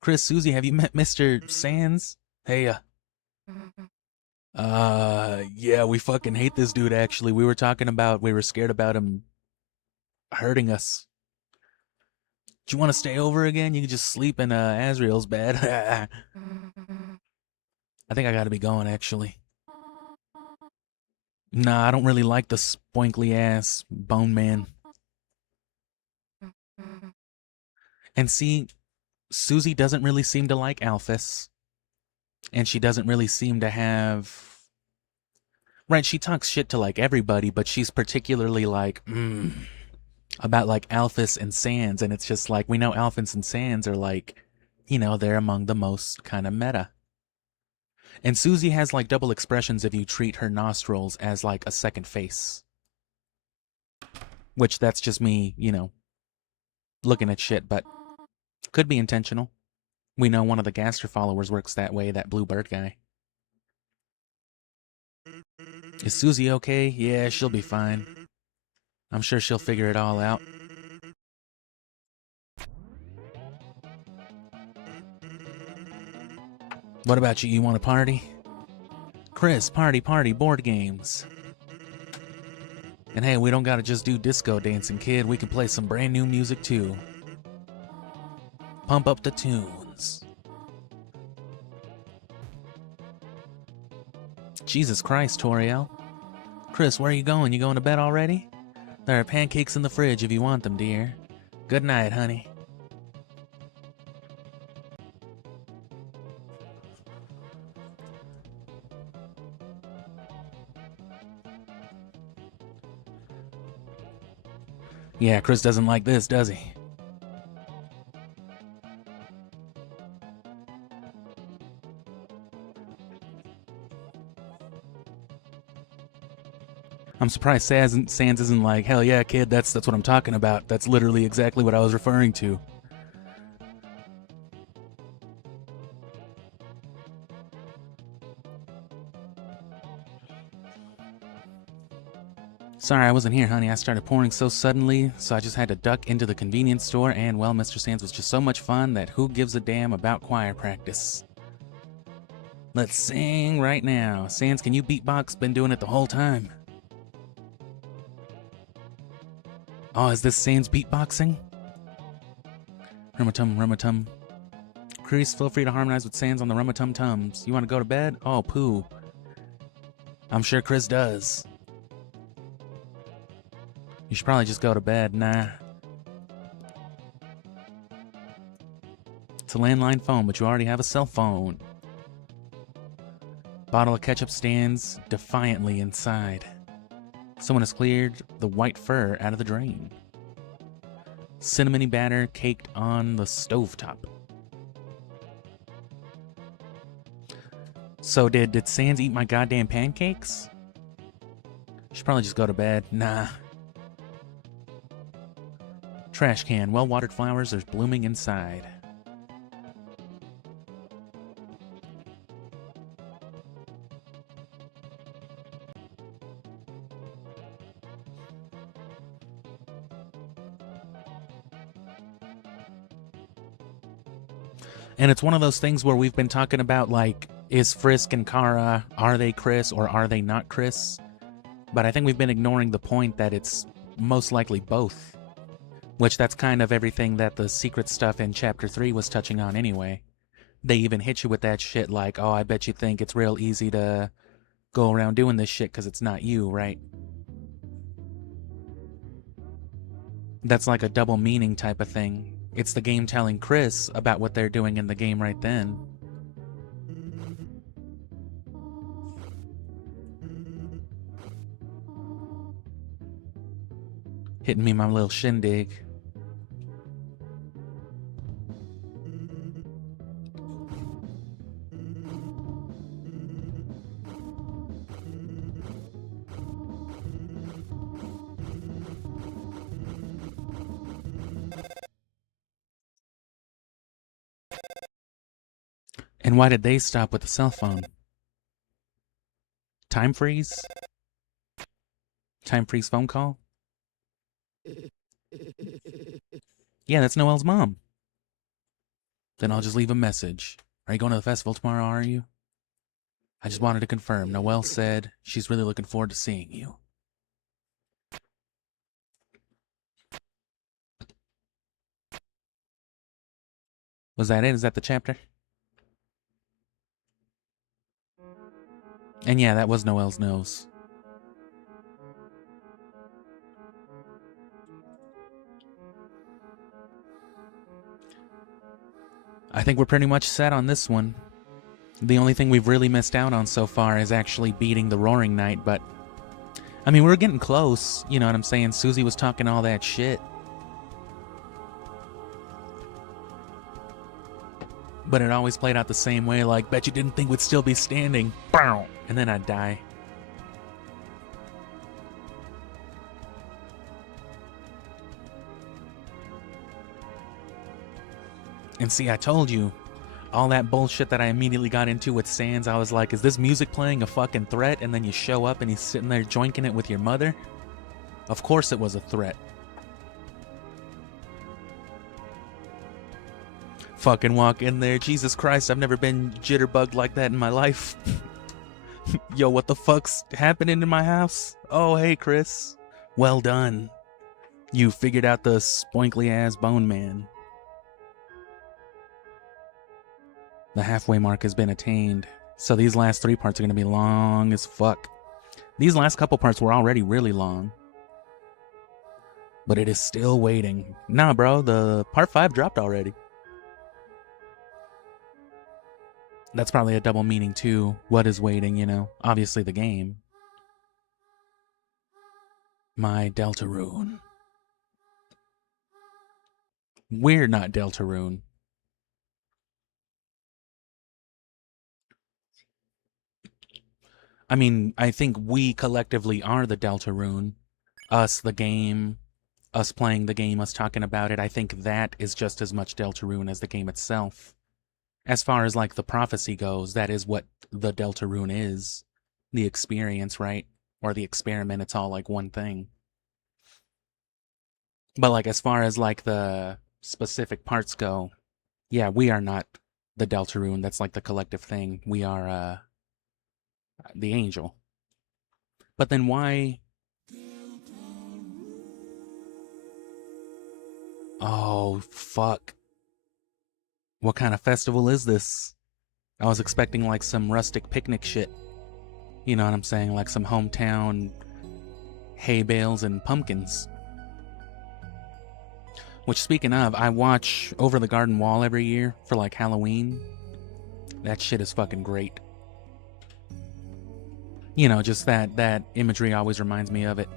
Chris, Susie, have you met Mr. Sans? Hey, yeah, we fucking hate this dude, actually. We were scared about him hurting us. Do you want to stay over again? You can just sleep in, Asriel's bed. I think I gotta be going, actually. Nah, I don't really like the spoinkly-ass bone man. And see... Susie doesn't really seem to like Alphys. And she doesn't really seem to have... Right, she talks shit to, like, everybody, but she's particularly like, about like Alphys and Sans, and it's just like, we know Alphys and Sans are like, you know, they're among the most kind of meta. And Susie has like double expressions if you treat her nostrils as like a second face. Which that's just me, you know, looking at shit, but could be intentional. We know one of the Gaster followers works that way, that blue bird guy. Is Susie okay? Yeah, she'll be fine. I'm sure she'll figure it all out. What about you? You want a party? Chris, party, board games. And hey, we don't gotta just do disco dancing, kid. We can play some brand new music too. Pump up the tunes. Jesus Christ, Toriel. Chris, where are you going? You going to bed already? There are pancakes in the fridge if you want them, dear. Good night, honey. Yeah, Chris doesn't like this, does he? I'm surprised Sans isn't like, hell yeah, kid, that's what I'm talking about. That's literally exactly what I was referring to. Sorry, I wasn't here, honey. I started pouring so suddenly, so I just had to duck into the convenience store, and, well, Mr. Sans was just so much fun that who gives a damn about choir practice? Let's sing right now. Sans, can you beatbox? Been doing it the whole time. Oh, is this Sans beatboxing? Rummatum, rummatum. Chris, feel free to harmonize with Sans on the rummatum tums. You want to go to bed? Oh, poo. I'm sure Chris does. You should probably just go to bed. Nah. It's a landline phone, but you already have a cell phone. Bottle of ketchup stands defiantly inside. Someone has cleared the white fur out of the drain. Cinnamony batter caked on the stovetop. So did Sans eat my goddamn pancakes? Should probably just go to bed. Nah. Trash can. Well-watered flowers are blooming inside. And it's one of those things where we've been talking about, like, is Frisk and Kara, are they Chris or are they not Chris? But I think we've been ignoring the point that it's most likely both. Which that's kind of everything that the secret stuff in Chapter 3 was touching on anyway. They even hit you with that shit like, oh, I bet you think it's real easy to go around doing this shit because it's not you, right? That's like a double meaning type of thing. It's the game telling Chris about what they're doing in the game right then. Hitting me my little shindig. And why did they stop with the cell phone? Time freeze? Time freeze phone call? Yeah, that's Noelle's mom. Then I'll just leave a message. Are you going to the festival tomorrow, are you? I just wanted to confirm. Noelle said she's really looking forward to seeing you. Was that it? Is that the chapter? And yeah, that was Noelle's nose. I think we're pretty much set on this one. The only thing we've really missed out on so far is actually beating the Roaring Knight, but I mean, we're getting close, you know what I'm saying? Susie was talking all that shit. But it always played out the same way, like, bet you didn't think we'd still be standing. Bow! And then I'd die. And see, I told you, all that bullshit that I immediately got into with Sans, I was like, is this music playing a fucking threat? And then you show up and he's sitting there joinking it with your mother? Of course it was a threat. Fucking walk in there. Jesus Christ, I've never been jitterbugged like that in my life. Yo, what the fuck's happening in my house? Oh, hey, Chris. Well done. You figured out the spoinkly-ass bone man. The halfway mark has been attained. So these last 3 parts are going to be long as fuck. These last couple parts were already really long. But it is still waiting. Nah, bro, the part 5 dropped already. That's probably a double meaning too. What is waiting, you know? Obviously the game. My Deltarune. We're not Deltarune. I mean, I think we collectively are the Deltarune. Us, the game, us playing the game, us talking about it. I think that is just as much Deltarune as the game itself. As far as, like, the prophecy goes, that is what the Deltarune is. The experience, right? Or the experiment, it's all, like, one thing. But, like, as far as, like, the specific parts go, yeah, we are not the Deltarune. That's, like, the collective thing. We are, the angel. But then why... Oh, fuck. What kind of festival is this? I was expecting like some rustic picnic shit. You know what I'm saying? Like some hometown hay bales and pumpkins. Which, speaking of, I watch Over the Garden Wall every year for like Halloween. That shit is fucking great. You know, just that imagery always reminds me of it.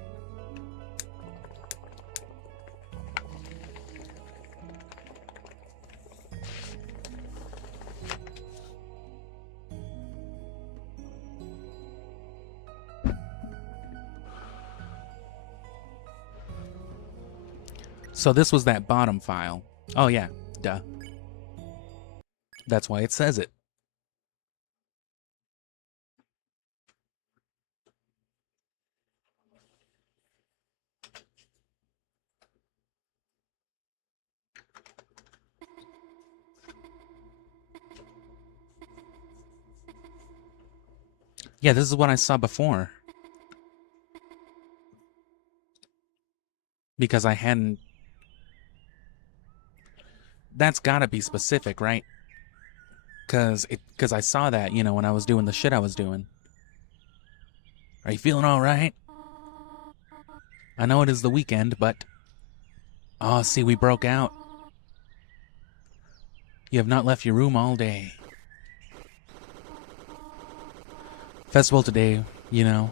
So this was that bottom file. Oh yeah, duh. That's why it says it. Yeah, this is what I saw before. Because I hadn't... That's gotta be specific, right? Cause I saw that, you know, when I was doing the shit I was doing. Are you feeling alright? I know it is the weekend, but... Oh, see, we broke out. You have not left your room all day. Festival today, you know.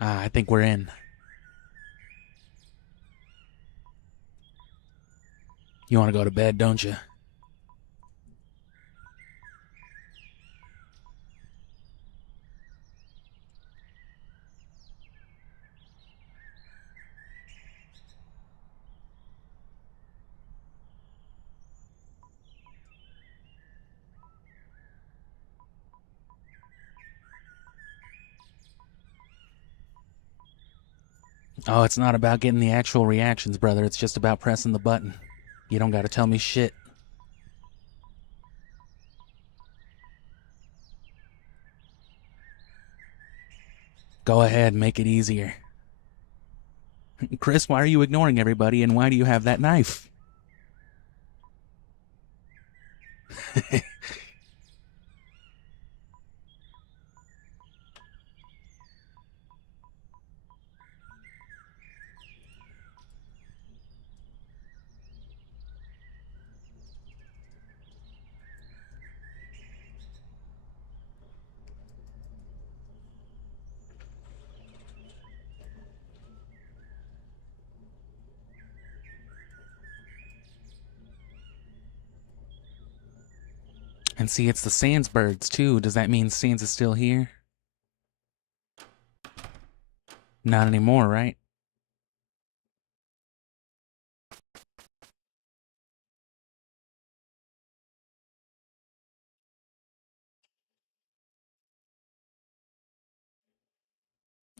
I think we're in. You want to go to bed, don't you? Oh, it's not about getting the actual reactions, brother. It's just about pressing the button. You don't gotta tell me shit. Go ahead, make it easier. Chris, why are you ignoring everybody, and why do you have that knife? And see, it's the Sans birds, too. Does that mean Sans is still here? Not anymore, right?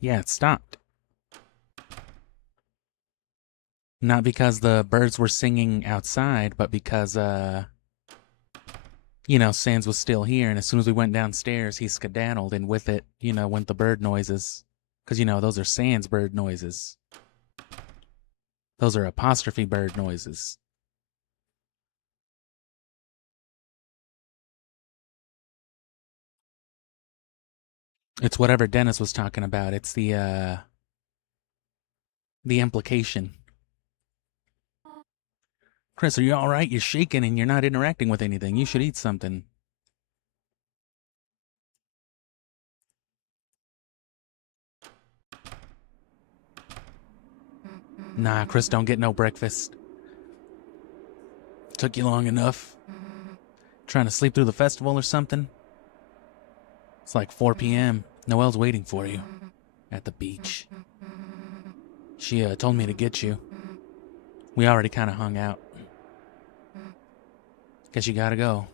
Yeah, it stopped. Not because the birds were singing outside, but because, you know, Sans was still here, and as soon as we went downstairs, he skedaddled, and with it, you know, went the bird noises. Because, you know, those are Sans bird noises. Those are apostrophe bird noises. It's whatever Dennis was talking about. It's the implication. Chris, are you alright? You're shaking and you're not interacting with anything. You should eat something. Nah, Chris, don't get no breakfast. Took you long enough. Trying to sleep through the festival or something? It's like 4 p.m. Noelle's waiting for you. At the beach. She told me to get you. We already kind of hung out. Guess you gotta go.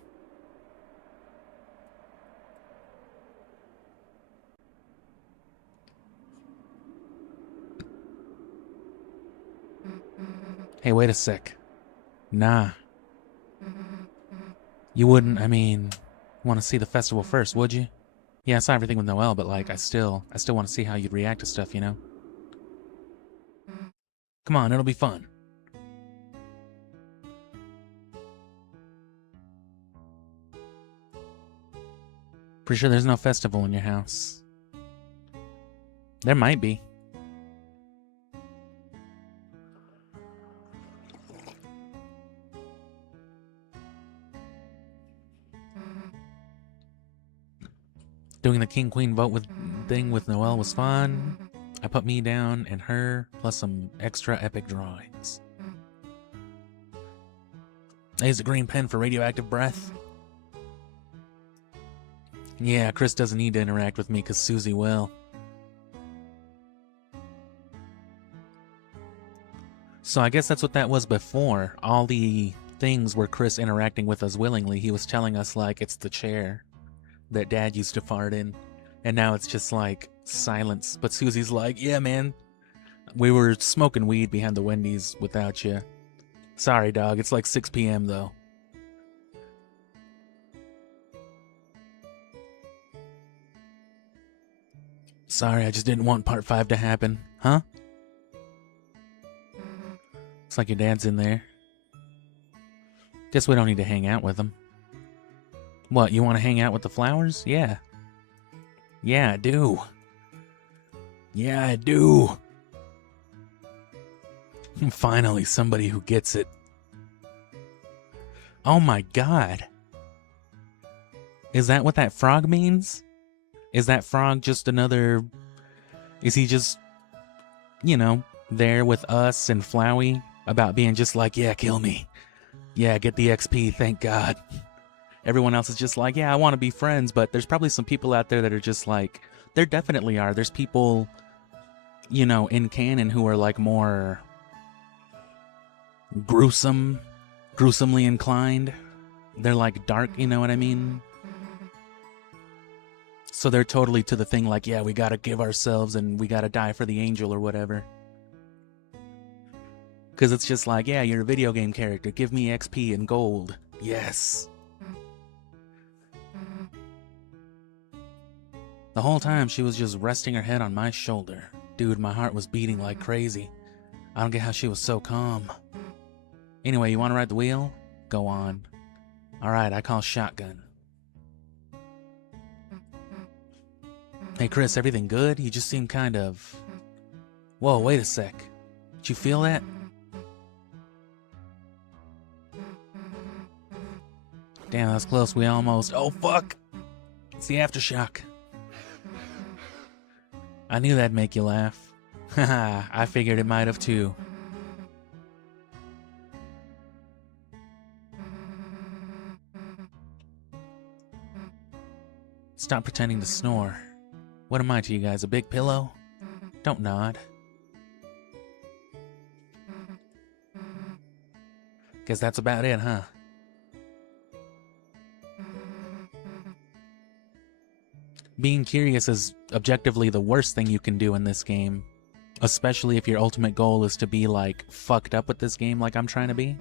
Hey, wait a sec. Nah. You wouldn't, I mean, want to see the festival first, would you? Yeah, I saw everything with Noelle, but like, I still want to see how you'd react to stuff, you know? Come on, it'll be fun. Pretty sure there's no festival in your house. There might be. Doing the king-queen vote thing with Noelle was fun. I put me down and her, plus some extra epic drawings. I used a green pen for radioactive breath. Yeah, Chris doesn't need to interact with me because Susie will. So I guess that's what that was before. All the things were Chris interacting with us willingly. He was telling us, like, it's the chair that Dad used to fart in. And now it's just, like, silence. But Susie's like, yeah, man. We were smoking weed behind the Wendy's without you. Sorry, dog. It's like 6 p.m., though. Sorry, I just didn't want part 5 to happen. Huh? Looks like your dad's in there. Guess we don't need to hang out with him. What, you want to hang out with the flowers? Yeah. Yeah, I do. Yeah, I do. Finally, somebody who gets it. Oh my god. Is that what that frog means? Is that frog just another... Is he just, you know, there with us and Flowey about being just like, yeah, kill me. Yeah, get the XP, thank God. Everyone else is just like, yeah, I want to be friends, but there's probably some people out there that are just like, there definitely are. There's people, you know, in canon who are like more gruesomely inclined. They're like dark, you know what I mean? So they're totally to the thing like, yeah, we gotta give ourselves and we gotta die for the angel or whatever. Because it's just like, yeah, you're a video game character. Give me XP and gold. Yes. The whole time she was just resting her head on my shoulder. Dude, my heart was beating like crazy. I don't get how she was so calm. Anyway, you want to ride the wheel? Go on. Alright, I call shotgun. Hey Chris, everything good? You just seem kind of... Whoa, wait a sec. Did you feel that? Damn, that's close. We almost... Oh, fuck! It's the aftershock. I knew that'd make you laugh. Haha, I figured it might have too. Stop pretending to snore. What am I to you guys, a big pillow? Don't nod. Guess that's about it, huh? Being curious is objectively the worst thing you can do in this game. Especially if your ultimate goal is to be, like, fucked up with this game like I'm trying to be.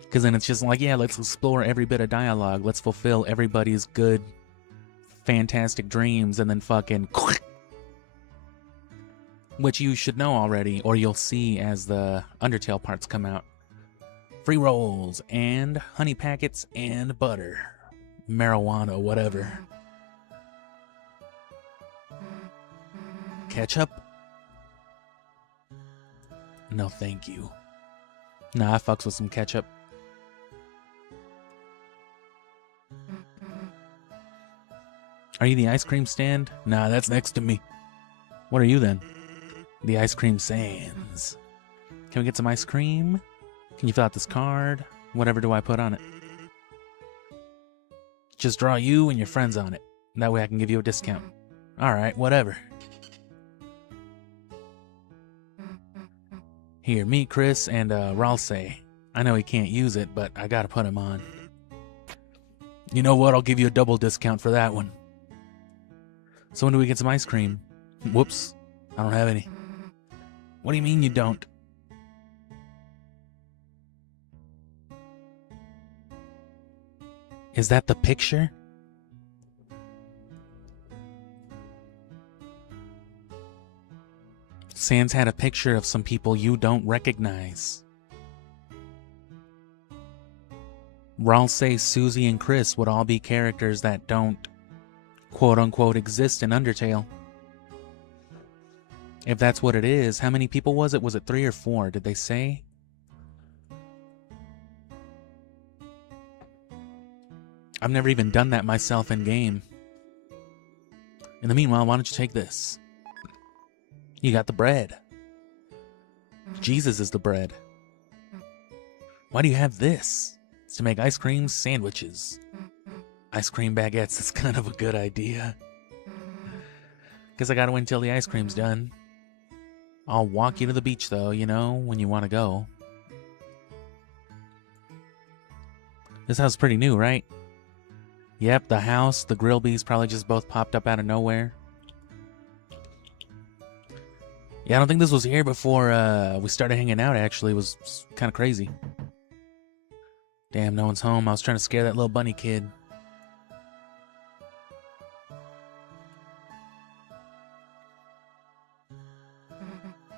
Because then it's just like, yeah, let's explore every bit of dialogue. Let's fulfill everybody's good, fantastic dreams, and then fucking... Which you should know already, or you'll see as the Undertale parts come out. Free rolls, and honey packets, and butter. Marijuana, whatever. Ketchup? No, thank you. Nah, I fucks with some ketchup. Are you the ice cream stand? Nah, that's next to me. What are you then? The ice cream sands. Can we get some ice cream? Can you fill out this card? Whatever do I put on it? Just draw you and your friends on it. That way I can give you a discount. Alright, whatever. Here, meet Chris and Ralsei. I know he can't use it, but I gotta put him on. You know what? I'll give you a double discount for that one. So when do we get some ice cream? Whoops. I don't have any. What do you mean you don't? Is that the picture? Sans had a picture of some people you don't recognize. Ralsei, Susie, and Chris would all be characters that don't quote-unquote exist in Undertale. If that's what it is, how many people was it? Was it 3 or 4? Did they say? I've never even done that myself in game. In the meanwhile, why don't you take this? You got the bread. Jesus is the bread. Why do you have this? It's to make ice cream sandwiches. Ice cream baguettes is kind of a good idea. Guess I gotta wait until the ice cream's done. I'll walk you to the beach though, you know, when you want to go. This house is pretty new, right? Yep, the house, the grill bees probably just both popped up out of nowhere. Yeah, I don't think this was here before we started hanging out, actually. It was kind of crazy. Damn, no one's home. I was trying to scare that little bunny kid.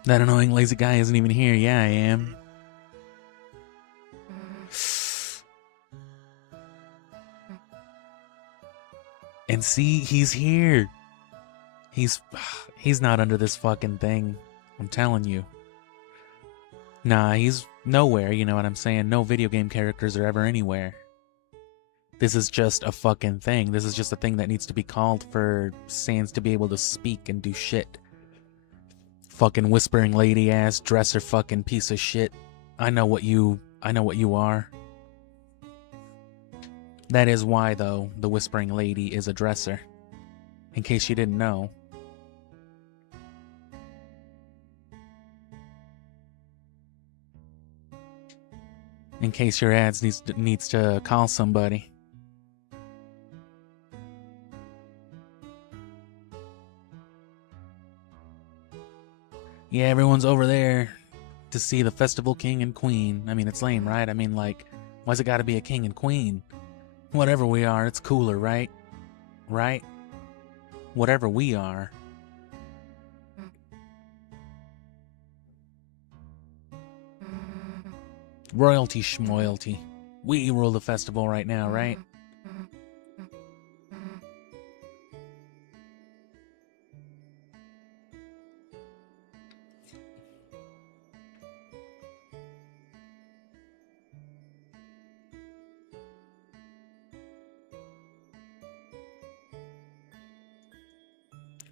That annoying lazy guy isn't even here. Yeah, I am. And see, he's here. He's not under this fucking thing. I'm telling you. Nah, he's nowhere, you know what I'm saying? No video game characters are ever anywhere. This is just a fucking thing. This is just a thing that needs to be called for Sans to be able to speak and do shit. Fucking whispering lady ass dresser fucking piece of shit. I know what you are. That is why, though, the whispering lady is a dresser. In case you didn't know. In case your ads needs to call somebody. Yeah, everyone's over there to see the Festival King and Queen. I mean, it's lame, right? I mean, like, why's it gotta be a king and queen? Whatever we are, it's cooler, right? Right? Whatever we are. Royalty schmoyalty. We rule the festival right now, right?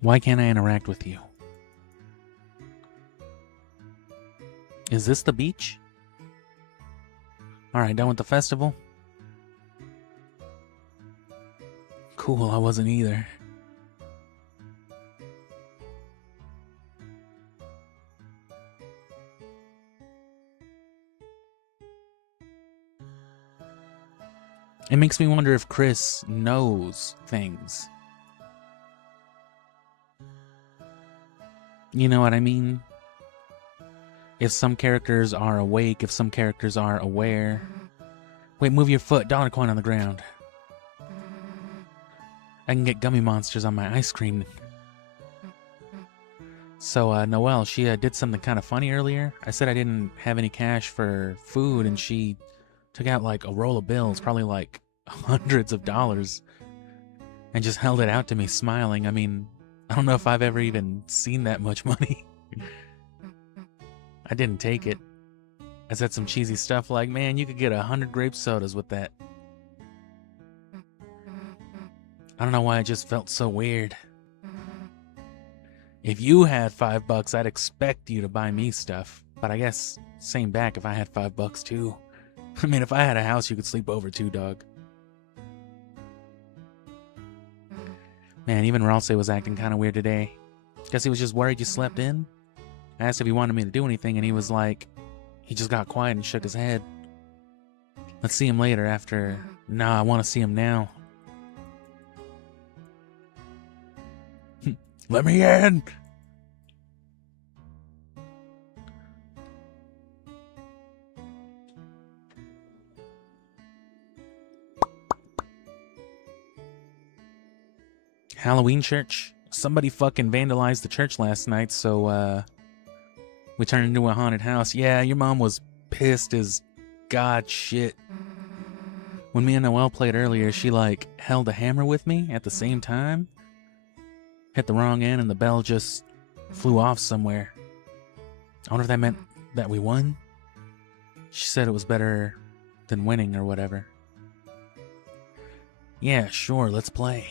Why can't I interact with you? Is this the beach? Alright, done with the festival? Cool, I wasn't either. It makes me wonder if Chris knows things. You know what I mean? If some characters are awake, if some characters are aware. Wait, move your foot. Dollar coin on the ground. I can get gummy monsters on my ice cream. So, Noelle, she did something kind of funny earlier. I said I didn't have any cash for food, and she took out like a roll of bills, probably like hundreds of dollars, and just held it out to me smiling. I mean, I don't know if I've ever even seen that much money. I didn't take it. I said some cheesy stuff like, man, you could get 100 grape sodas with that. I don't know why it just felt so weird. If you had $5, I'd expect you to buy me stuff. But I guess, same back if I had $5 too. I mean, if I had a house you could sleep over too, dog. Man, even Ralsei was acting kind of weird today. Guess he was just worried you slept in? I asked if he wanted me to do anything, and he was like... He just got quiet and shook his head. Let's see him later after... Nah, I want to see him now. Let me in! Halloween church? Somebody fucking vandalized the church last night, so, we turned into a haunted house. Yeah, your mom was pissed as god shit. When me and Noelle played earlier, she, like, held a hammer with me at the same time. Hit the wrong end and the bell just flew off somewhere. I wonder if that meant that we won? She said it was better than winning or whatever. Yeah, sure, let's play.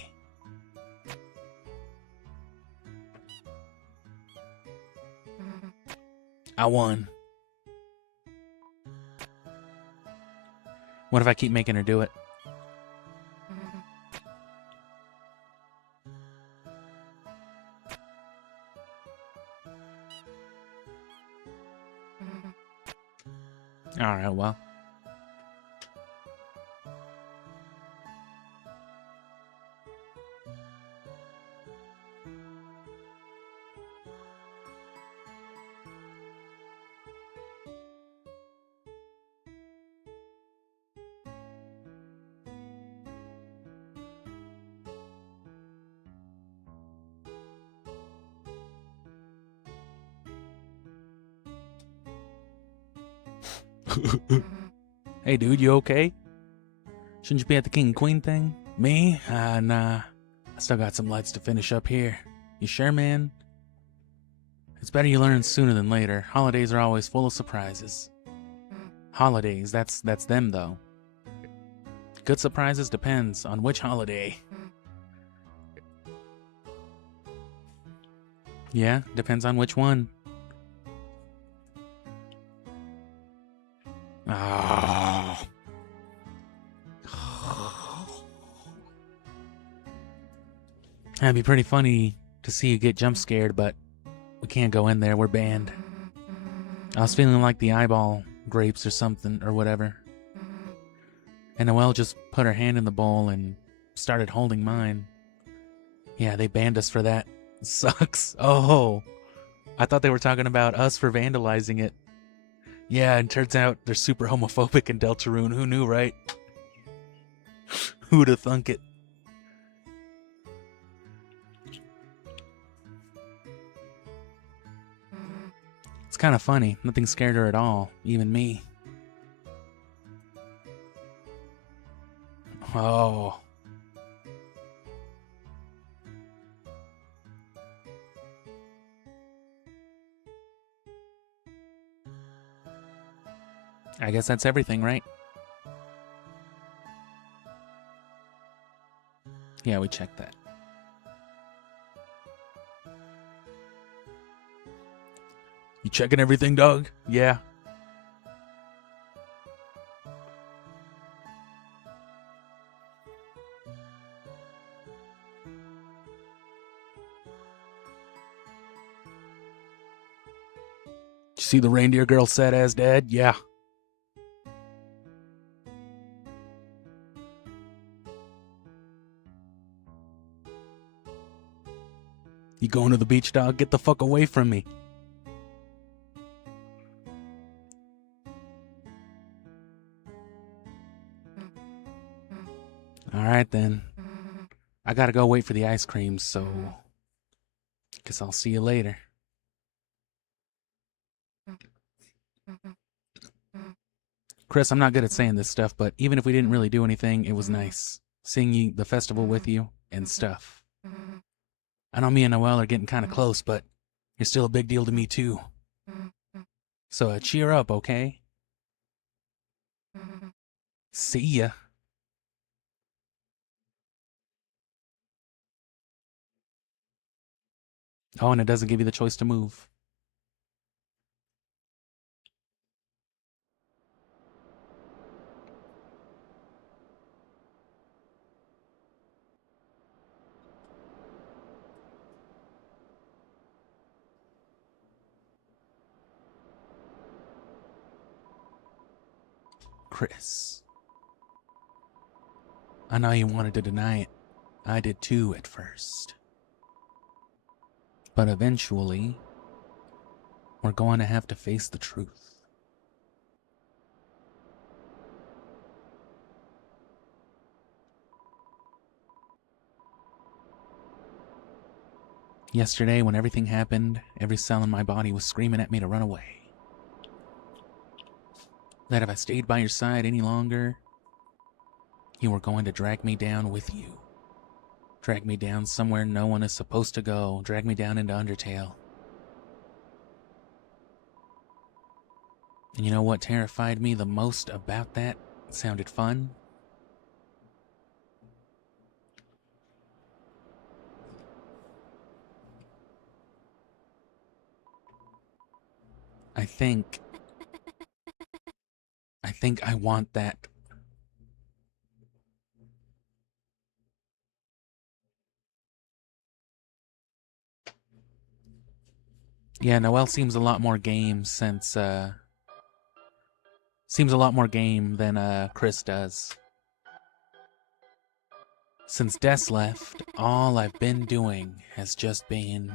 I won. What if I keep making her do it? Alright, well. Hey dude, you okay? Shouldn't you be at the king and queen thing? Me? Nah. I still got some lights to finish up here. You sure, man? It's better you learn sooner than later. Holidays are always full of surprises. Holidays, that's them though. Good surprises depends on which holiday. Yeah, depends on which one. Oh. That'd be pretty funny to see you get jump scared, but we can't go in there, we're banned. I was feeling like the eyeball grapes or something, or whatever. And Noelle just put her hand in the bowl and started holding mine. Yeah, they banned us for that. Sucks. Oh, I thought they were talking about us for vandalizing it. Yeah, and turns out they're super homophobic in Deltarune. Who knew, right? Who'd have thunk it? It's kind of funny. Nothing scared her at all. Even me. Oh. I guess that's everything, right? Yeah, we checked that. You checking everything, dog? Yeah. see the reindeer girl sad ass dad? Yeah. You going to the beach, dog? Get the fuck away from me. Alright then. I gotta go wait for the ice cream, so guess I'll see you later. Chris, I'm not good at saying this stuff, but even if we didn't really do anything, it was nice. Seeing the festival with you and stuff. I know me and Noelle are getting kind of close, but you're still a big deal to me too. So cheer up, okay? See ya. Oh, and it doesn't give you the choice to move. Chris. I know you wanted to deny it. I did too at first. But eventually, we're going to have to face the truth. Yesterday, when everything happened, every cell in my body was screaming at me to run away. That if I stayed by your side any longer, you were going to drag me down with you. Drag me down somewhere no one is supposed to go. Drag me down into Undertale. And you know what terrified me the most about that? It sounded fun. I think I want that. Yeah, Noelle seems a lot more game since, seems a lot more game than, Chris does. Since Des left, all I've been doing has just been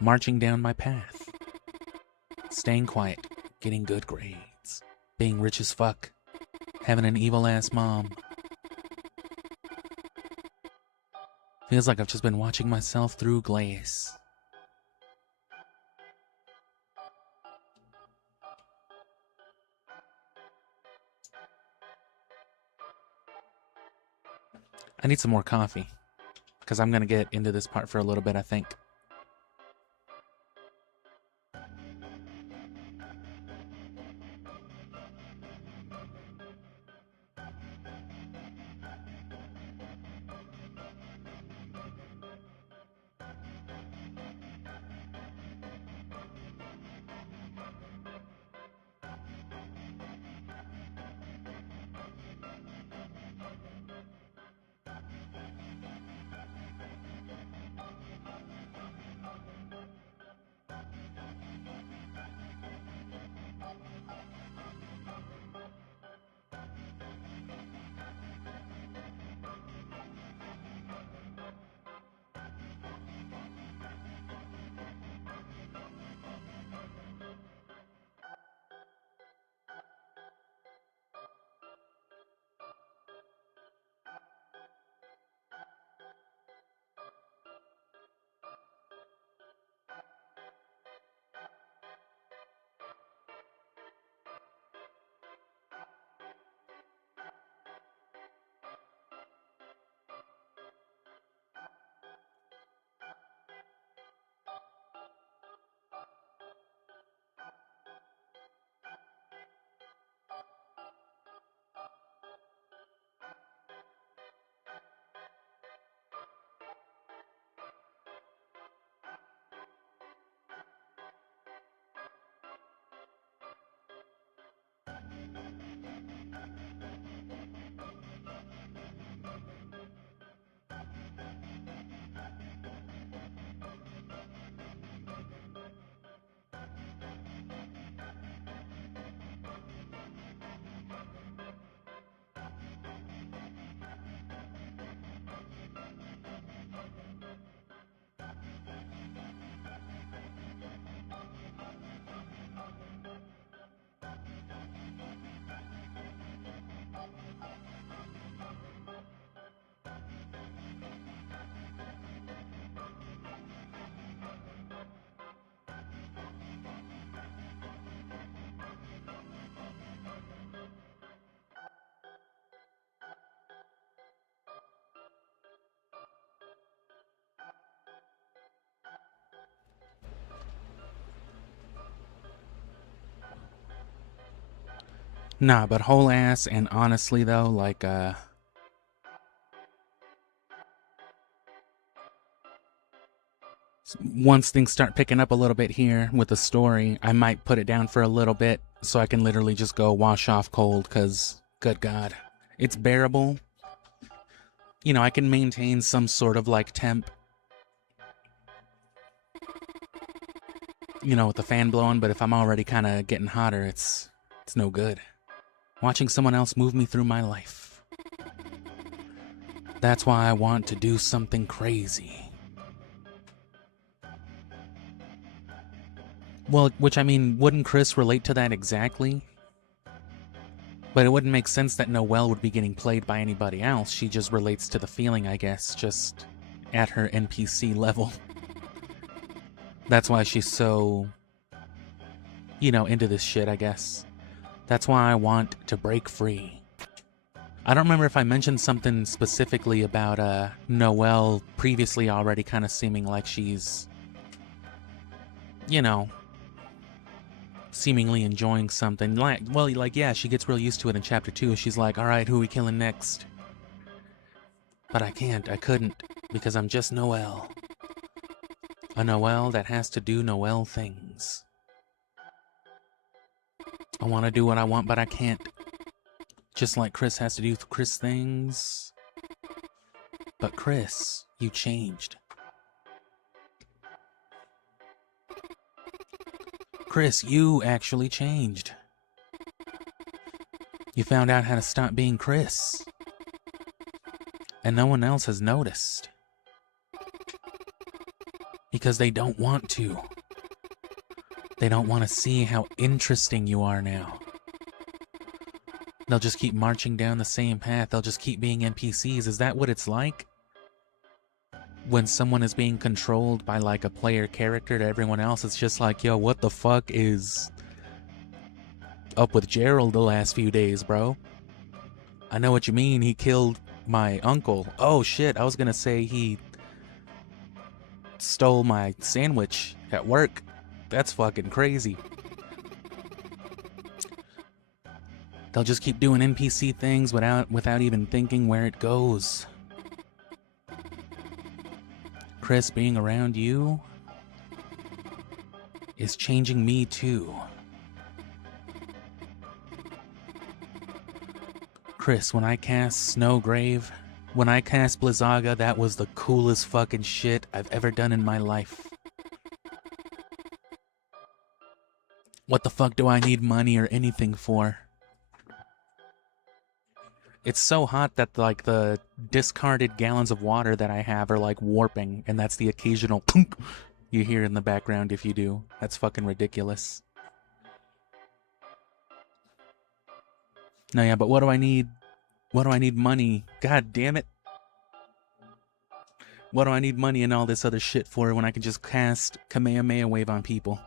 marching down my path. Staying quiet, getting good grades, being rich as fuck, having an evil-ass mom. Feels like I've just been watching myself through glaze. I need some more coffee, because I'm going to get into this part for a little bit, I think. Nah, but whole ass, and honestly though, like, once things start picking up a little bit here with the story, I might put it down for a little bit so I can literally just go wash off cold, cause, good God. It's bearable. You know, I can maintain some sort of, like, temp. You know, with the fan blowing, but if I'm already kind of getting hotter, it's no good. Watching someone else move me through my life. That's why I want to do something crazy. Well, which I mean, wouldn't Chris relate to that exactly? But it wouldn't make sense that Noelle would be getting played by anybody else. She just relates to the feeling, I guess, just at her NPC level. That's why she's so, you know, into this shit, I guess. That's why I want to break free. I don't remember if I mentioned something specifically about Noelle previously already kind of seeming like she's, you know, seemingly enjoying something. Like, well, like, yeah, she gets real used to it in chapter 2. She's like, alright, who are we killing next? But I couldn't, because I'm just Noelle. A Noelle that has to do Noelle things. I want to do what I want, but I can't. Just like Chris has to do Chris things. But Chris, you changed. Chris, you actually changed. You found out how to stop being Chris. And no one else has noticed. Because they don't want to. They don't want to see how interesting you are now. They'll just keep marching down the same path. They'll just keep being NPCs. Is that what it's like? When someone is being controlled by like a player character to everyone else, it's just like, yo, what the fuck is up with Gerald the last few days, bro? I know what you mean. He killed my uncle. Oh shit, I was gonna say he stole my sandwich at work. That's fucking crazy. They'll just keep doing NPC things without even thinking where it goes. Chris, being around you is changing me too. Chris, when I cast Snowgrave, when I cast Blizzaga, that was the coolest fucking shit I've ever done in my life. What the fuck do I need money or anything for? It's so hot that like the discarded gallons of water that I have are like warping, and that's the occasional punk you hear in the background if you do. That's fucking ridiculous. No, yeah, but what do I need? What do I need money? God damn it. What do I need money and all this other shit for when I can just cast Kamehameha Wave on people?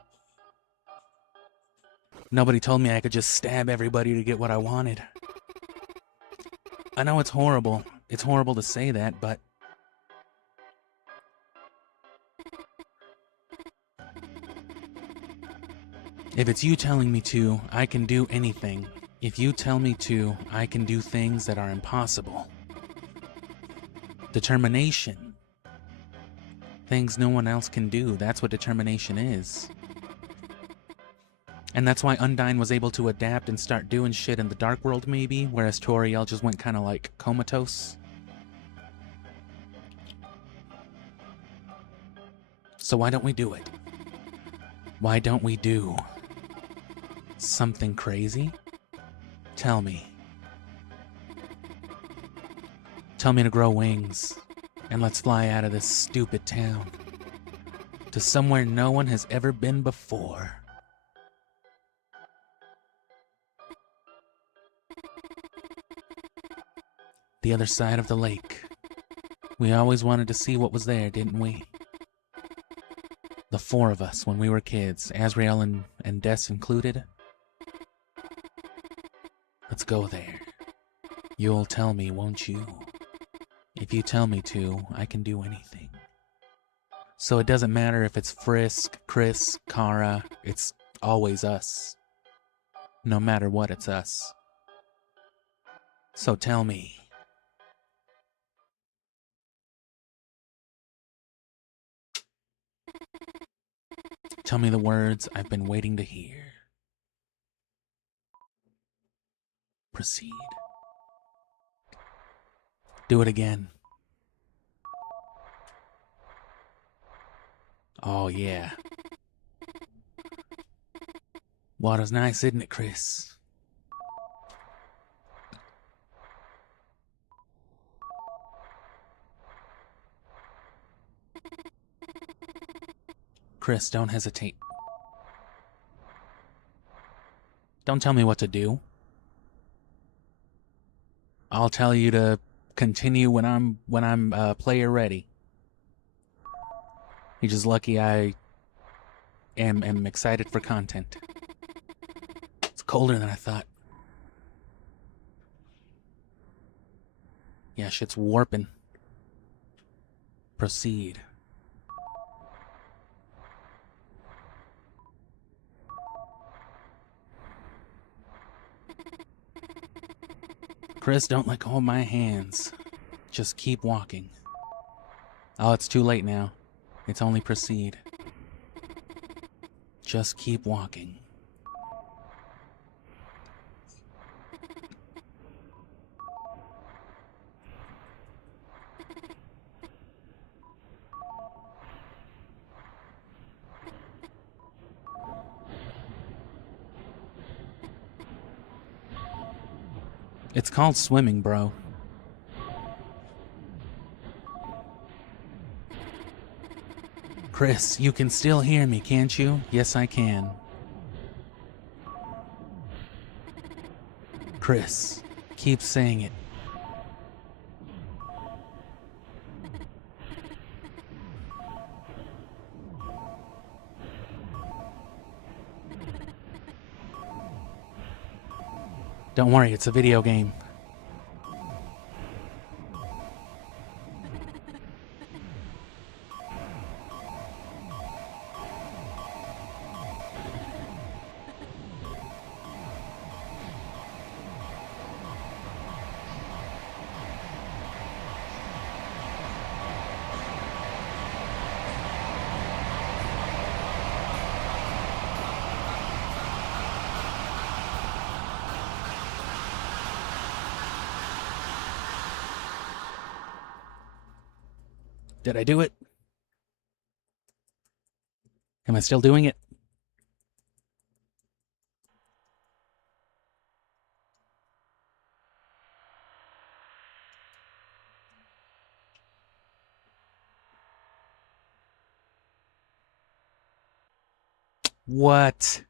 Nobody told me I could just stab everybody to get what I wanted. I know it's horrible. It's horrible to say that, but if it's you telling me to, I can do anything. If you tell me to, I can do things that are impossible. Determination. Things no one else can do. That's what determination is. And that's why Undyne was able to adapt and start doing shit in the Dark World, maybe, whereas Toriel just went kind of like comatose. So why don't we do it? Why don't we do something crazy? Tell me. Tell me to grow wings, and let's fly out of this stupid town to somewhere no one has ever been before. The other side of the lake. We always wanted to see what was there, didn't we? The four of us when we were kids, Azrael and Des included. Let's go there. You'll tell me, won't you? If you tell me to, I can do anything. So it doesn't matter if it's Frisk, Chris, Kara, it's always us. No matter what, it's us. So tell me. Tell me the words I've been waiting to hear. Proceed. Do it again. Oh, yeah. Water's nice, isn't it, Chris? Chris, don't hesitate. Don't tell me what to do. I'll tell you to continue when I'm player ready. You're just lucky I am excited for content. It's colder than I thought. Yeah, shit's warping. Proceed. Chris, don't let go of my hands. Just keep walking. Oh, it's too late now. It's only proceed. Just keep walking. It's called swimming, bro. Chris, you can still hear me, can't you? Yes, I can. Chris, keep saying it. Don't worry, it's a video game. Did I do it? Am I still doing it? What?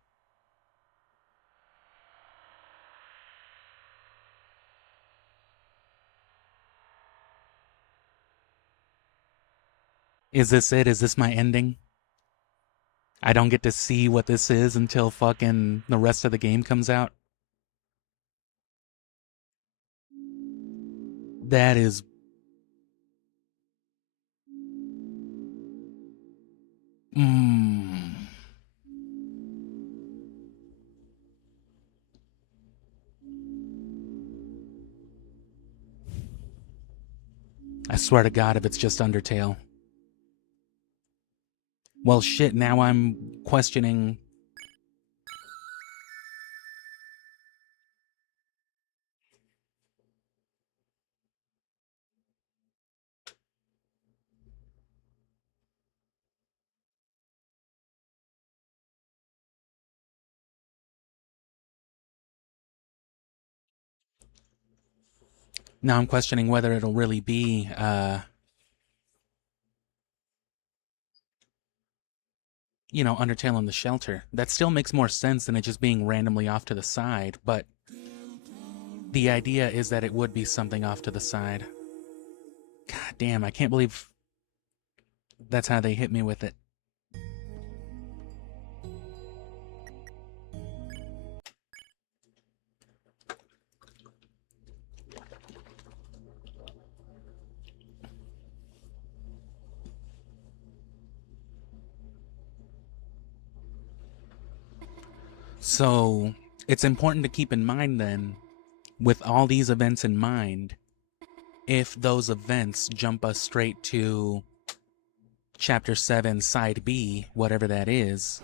Is this it? Is this my ending? I don't get to see what this is until fucking the rest of the game comes out? That is... I swear to God if it's just Undertale. Well, shit, now I'm questioning... Now I'm questioning whether it'll really be, you know, Undertale in the shelter. That still makes more sense than it just being randomly off to the side, but the idea is that it would be something off to the side. God damn, I can't believe that's how they hit me with it. So, it's important to keep in mind then with all these events in mind, if those events jump us straight to Chapter 7, Side B, whatever that is,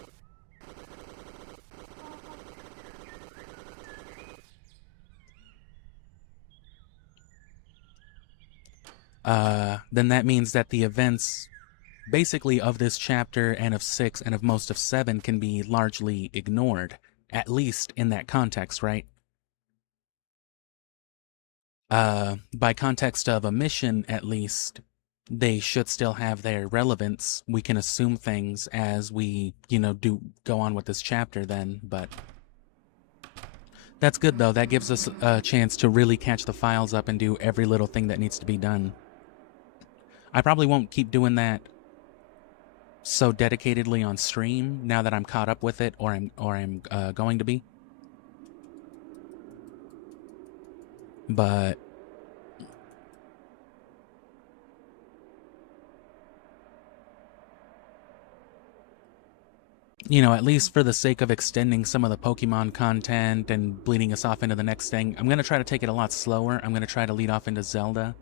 then that means that the events basically of this chapter and of 6 and of most of 7 can be largely ignored, at least in that context, right? By context of a mission, at least, they should still have their relevance. We can assume things as we, do go on with this chapter then, but that's good though. That gives us a chance to really catch the files up and do every little thing that needs to be done. I probably won't keep doing that so dedicatedly on stream now that I'm caught up with it, or I'm going to be. But at least for the sake of extending some of the Pokemon content and bleeding us off into the next thing, I'm going to try to take it a lot slower. I'm going to try to lead off into Zelda.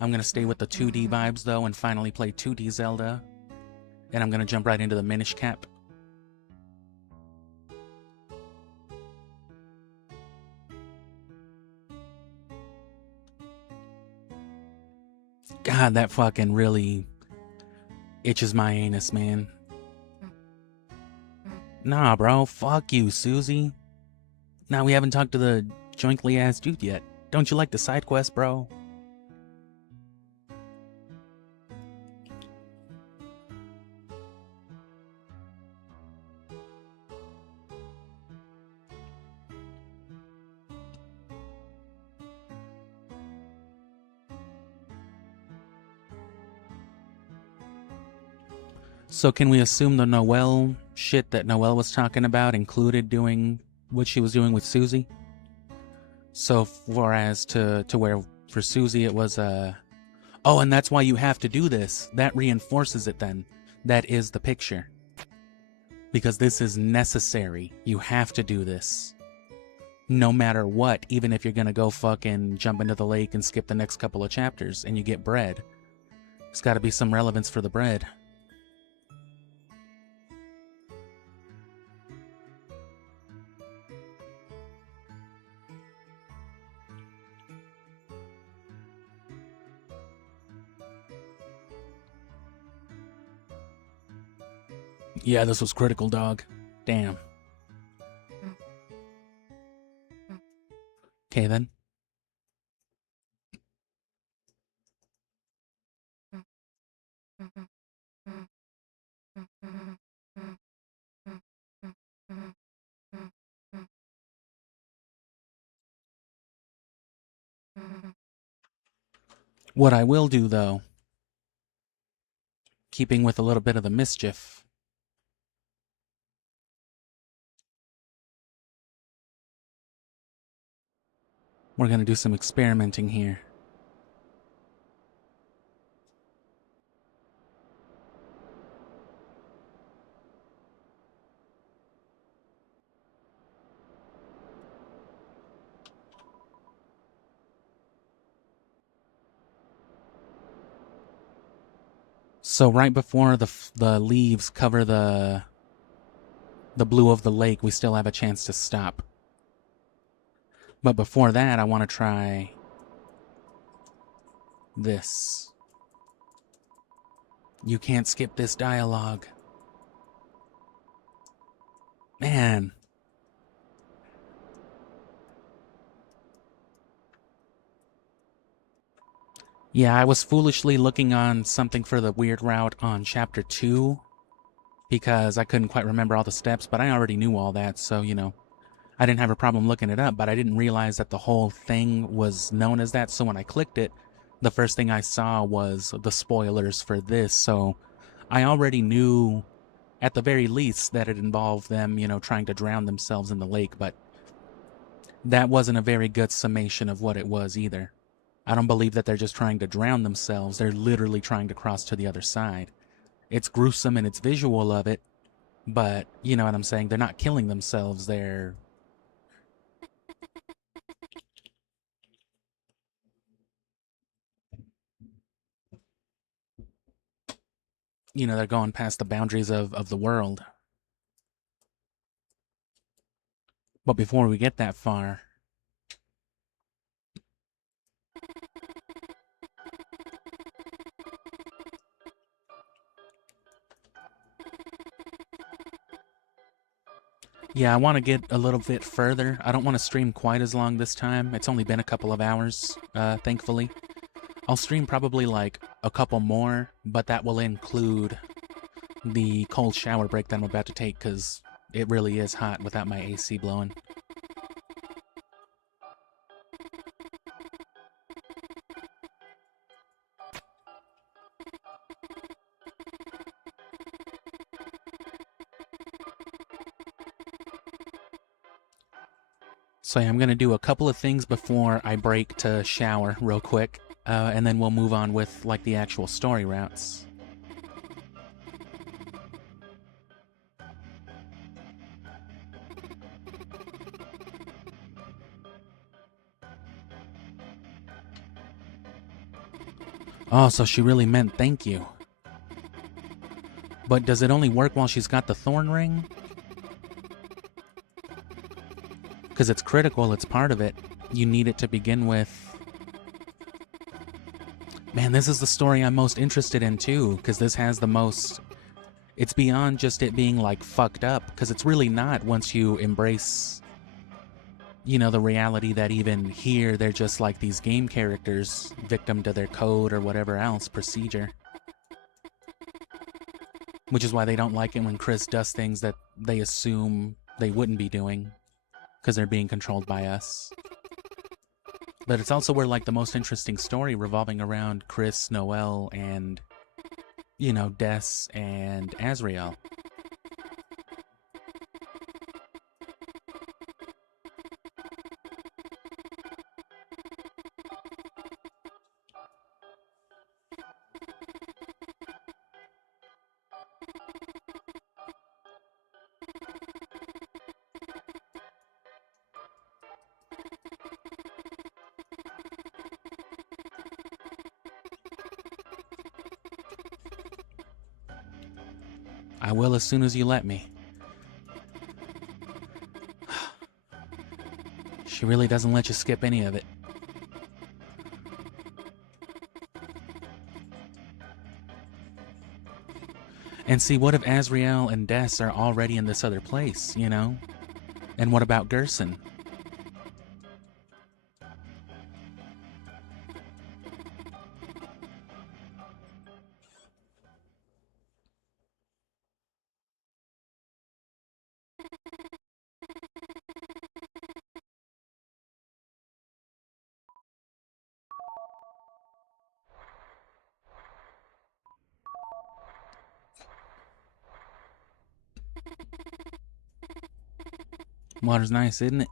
I'm going to stay with the 2D vibes, though, and finally play 2D Zelda. And I'm going to jump right into the Minish Cap. God, that fucking really itches my anus, man. Nah, bro. Fuck you, Susie. Nah, we haven't talked to the jointly ass dude yet. Don't you like the side quest, bro? So can we assume the Noelle shit that Noelle was talking about included doing what she was doing with Susie? So whereas to where for Susie it was oh, and that's why you have to do this. That reinforces it then. That is the picture. Because this is necessary. You have to do this. No matter what, even if you're gonna go fucking jump into the lake and skip the next couple of chapters and you get bread. There's gotta be some relevance for the bread. Yeah, this was critical, dog. Damn. Okay, then. What I will do, though, keeping with a little bit of the mischief, we're gonna do some experimenting here. So right before the leaves cover the blue of the lake, we still have a chance to stop. But before that, I want to try this. You can't skip this dialogue. Man. Yeah, I was foolishly looking on something for the weird route on chapter 2 because I couldn't quite remember all the steps, but I already knew all that, so, I didn't have a problem looking it up, but I didn't realize that the whole thing was known as that, so when I clicked it, the first thing I saw was the spoilers for this, so I already knew, at the very least, that it involved them, trying to drown themselves in the lake, but that wasn't a very good summation of what it was either. I don't believe that they're just trying to drown themselves, they're literally trying to cross to the other side. It's gruesome in its visual of it, but, you know what I'm saying, they're not killing themselves, they're you know, they're going past the boundaries of the world. But before we get that far, yeah, I want to get a little bit further. I don't want to stream quite as long this time. It's only been a couple of hours, thankfully. I'll stream probably like a couple more, but that will include the cold shower break that I'm about to take because it really is hot without my AC blowing. So yeah, I'm going to do a couple of things before I break to shower real quick, and then we'll move on with like the actual story routes. Oh, so she really meant thank you. But does it only work while she's got the thorn ring? Because it's critical, it's part of it. You need it to begin with. Man, this is the story I'm most interested in too, because this has the most... It's beyond just it being like fucked up, because it's really not once you embrace, you know, the reality that even here they're just like these game characters, victim to their code or whatever else, procedure. Which is why they don't like it when Chris does things that they assume they wouldn't be doing, because they're being controlled by us. But it's also where, like, the most interesting story revolving around Chris, Noel, and, you know, Des and Azrael. I will as soon as you let me. She really doesn't let you skip any of it. And see, what if Azrael and Des are already in this other place, you know? And what about Gerson? Water's nice, isn't it?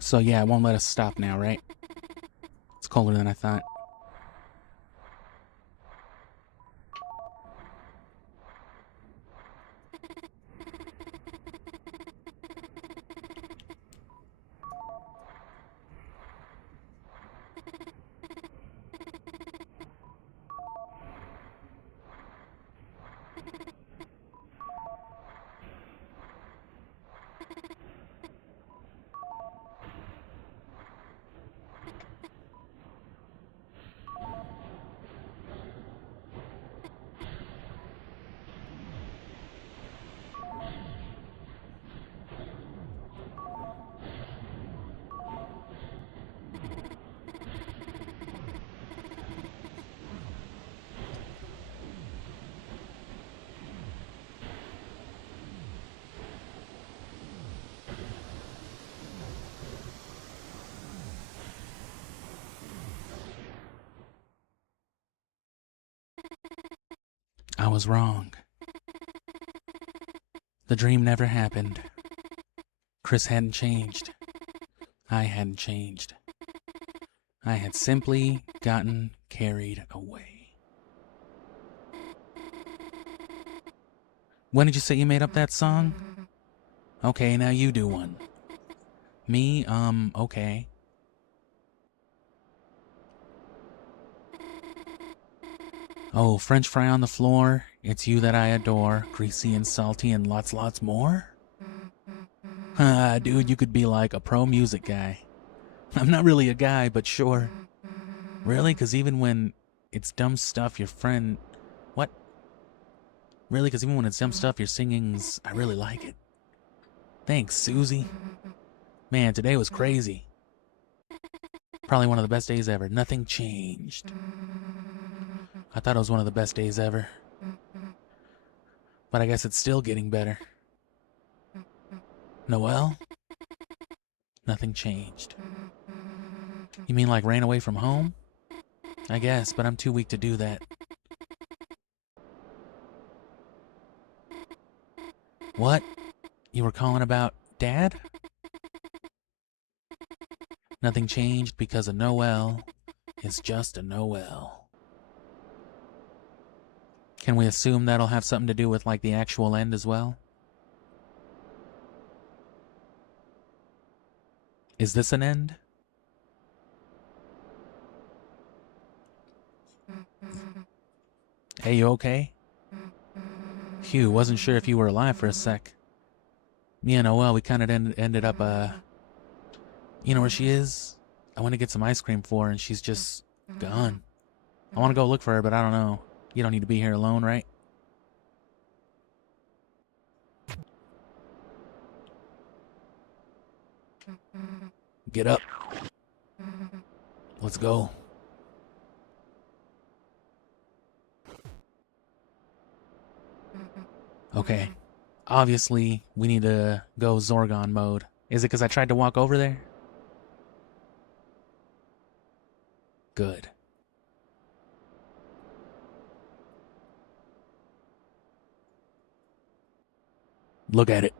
So yeah, it won't let us stop now, right? It's colder than I thought. I was wrong. The dream never happened. Chris hadn't changed. I hadn't changed. I had simply gotten carried away. When did you say you made up that song? Okay, now you do one. Me, okay. Oh, French fry on the floor, it's you that I adore, greasy and salty and lots more? Dude, you could be like a pro music guy. I'm not really a guy, but sure. Really? Because even when it's dumb stuff, your friend... What? Really? Because even when it's dumb stuff, your singing's... I really like it. Thanks, Susie. Man, today was crazy. Probably one of the best days ever. Nothing changed. I thought it was one of the best days ever. But I guess it's still getting better. Noelle? Nothing changed. You mean like ran away from home? I guess, but I'm too weak to do that. What? You were calling about Dad? Nothing changed because a Noelle is just a Noelle. Can we assume that'll have something to do with, like, the actual end as well? Is this an end? Hey, you okay? Phew, wasn't sure if you were alive for a sec. Me and Noelle, we kind of ended up, you know where she is? I went to get some ice cream for her, and she's just gone. I want to go look for her, but I don't know. You don't need to be here alone, right? Get up. Let's go. Okay. Obviously, we need to go Zorgon mode. Is it because I tried to walk over there? Good. Look at it.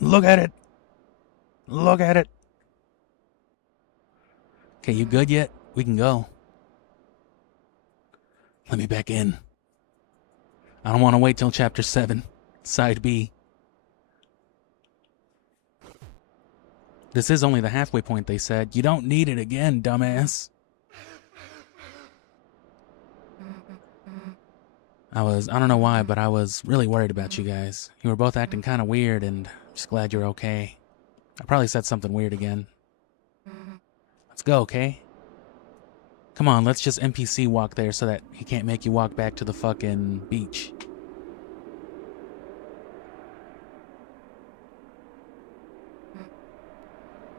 Look at it. Look at it. Okay, you good yet? We can go. Let me back in. I don't want to wait till Chapter 7. Side B. This is only the halfway point, they said. You don't need it again, dumbass. I don't know why, but I was really worried about you guys. You were both acting kind of weird, and I'm just glad you're okay. I probably said something weird again. Let's go, okay? Come on, let's just NPC walk there so that he can't make you walk back to the fucking beach.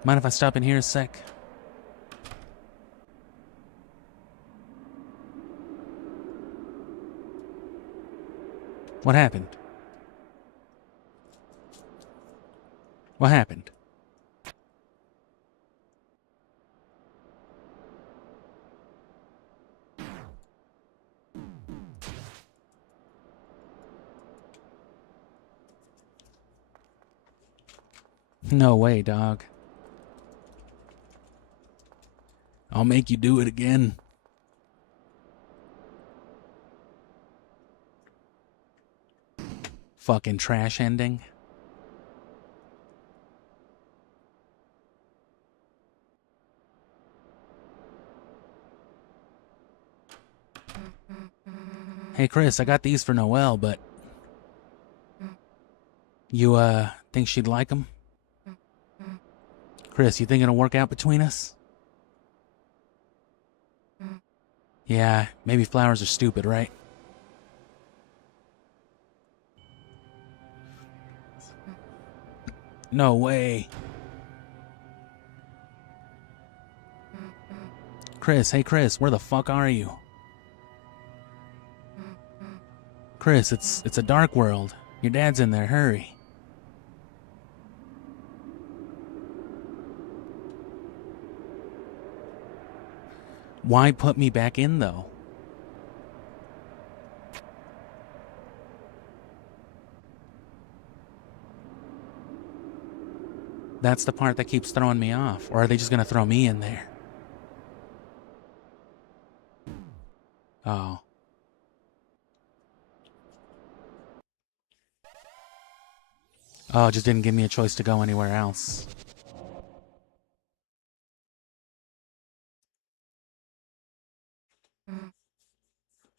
Mind if I stop in here a sec? What happened? What happened? No way, dog. I'll make you do it again. Fucking trash ending. Hey, Chris, I got these for Noelle, but... You, think she'd like them? Chris, you think it'll work out between us? Yeah, maybe flowers are stupid, right? No way. Chris, hey Chris, where the fuck are you? Chris, it's a dark world. Your dad's in there, hurry. Why put me back in, though? That's the part that keeps throwing me off. Or are they just gonna throw me in there? Oh. Oh, it just didn't give me a choice to go anywhere else.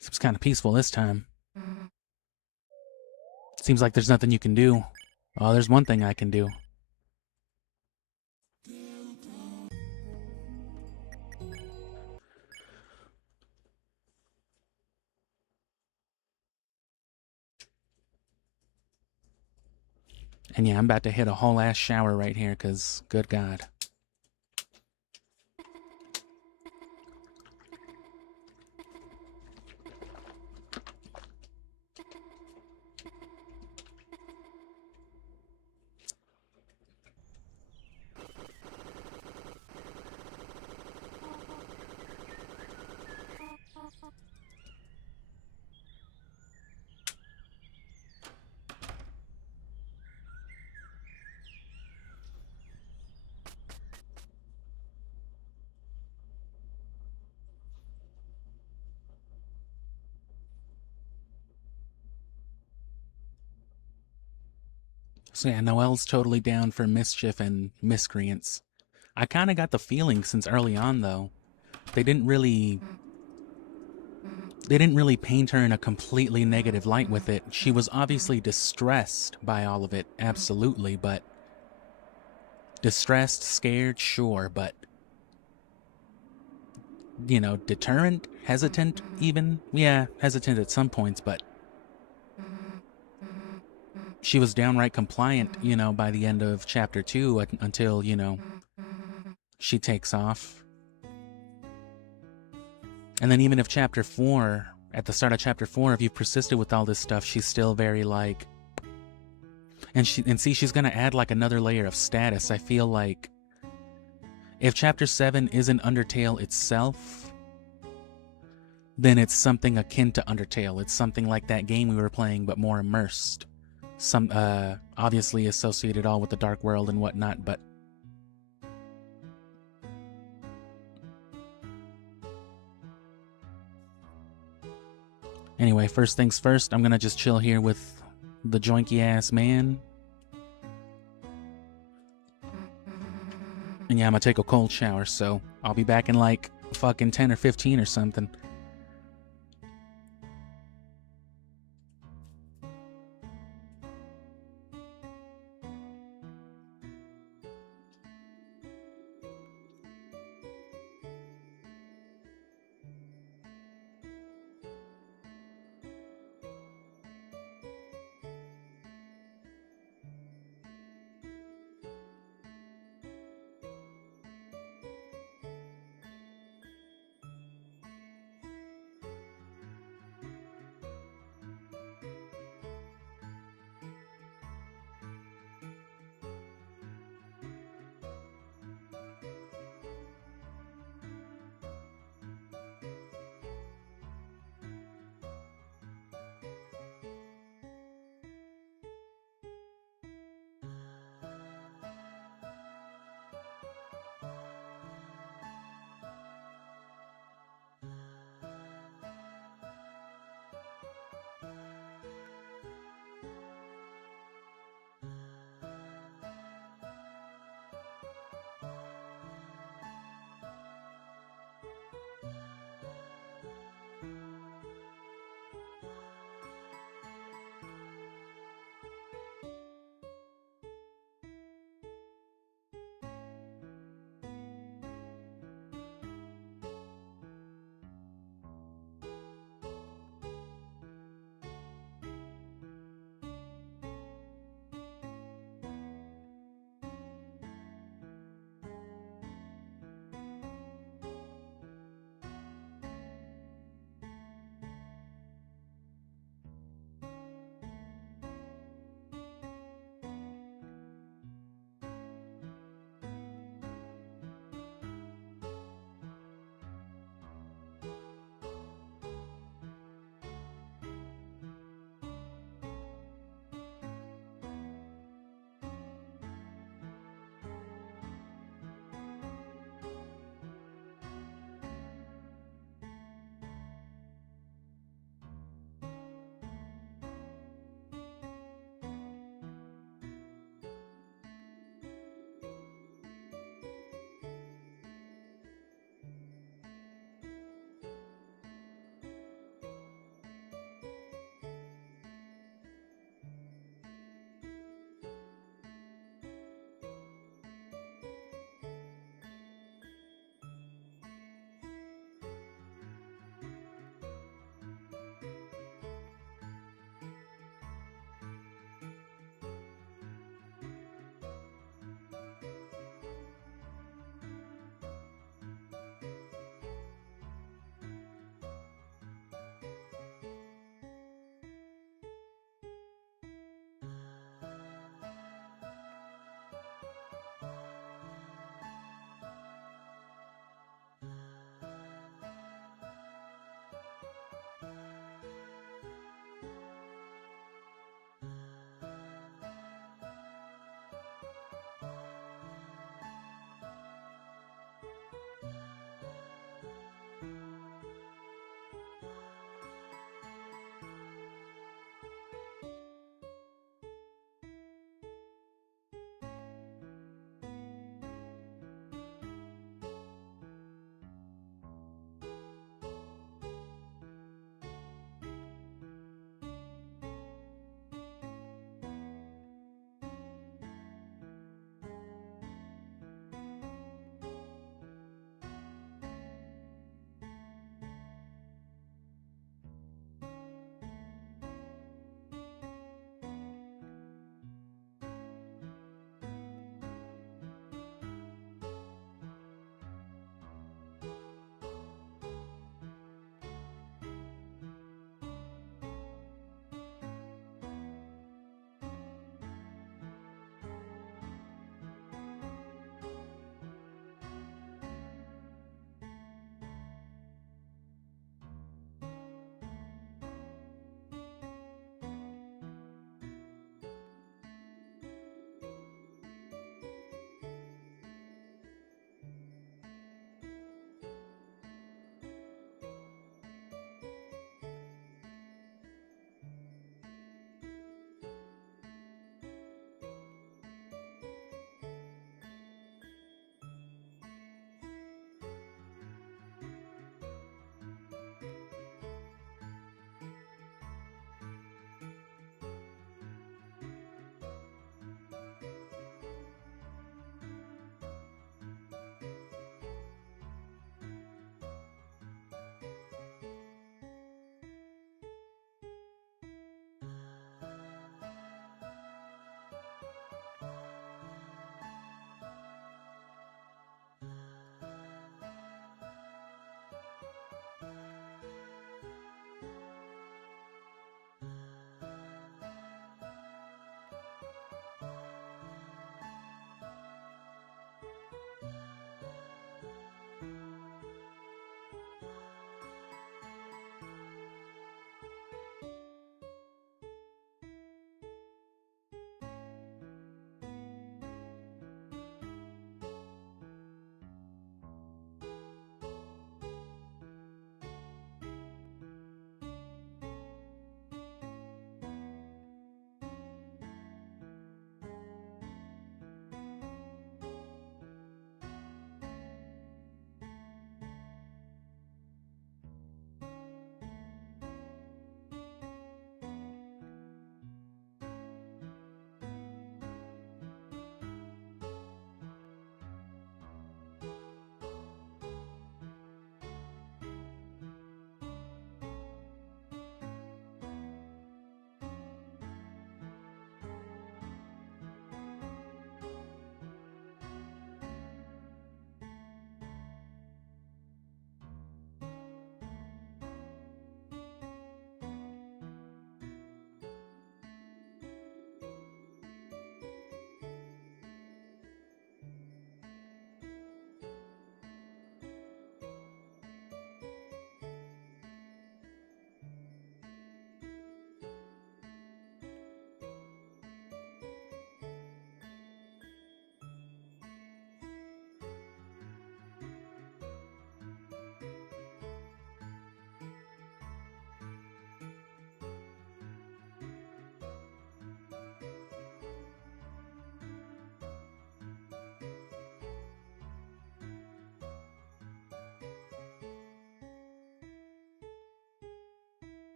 Seems kind of peaceful this time. Seems like there's nothing you can do. Oh, there's one thing I can do. And yeah, I'm about to hit a whole ass shower right here, because good God. So yeah, Noelle's totally down for mischief and miscreants. I kind of got the feeling since early on, though, they didn't really paint her in a completely negative light with it. She was obviously distressed by all of it, absolutely, but distressed, scared, sure, but you know, deterrent, hesitant even. Yeah, hesitant at some points, but she was downright compliant, you know, by the end of chapter 2 until, you know, she takes off. And then even if chapter 4, at the start of chapter 4, if you've persisted with all this stuff, she's still very like, and see, she's gonna add like another layer of status. I feel like if chapter 7 isn't Undertale itself, then it's something akin to Undertale. It's something like that game we were playing, but more immersed. Some obviously associated all with the dark world and whatnot, but anyway, first things first, I'm gonna just chill here with the joinky ass man. And yeah, I'm gonna take a cold shower, so I'll be back in like fucking 10 or 15 or something.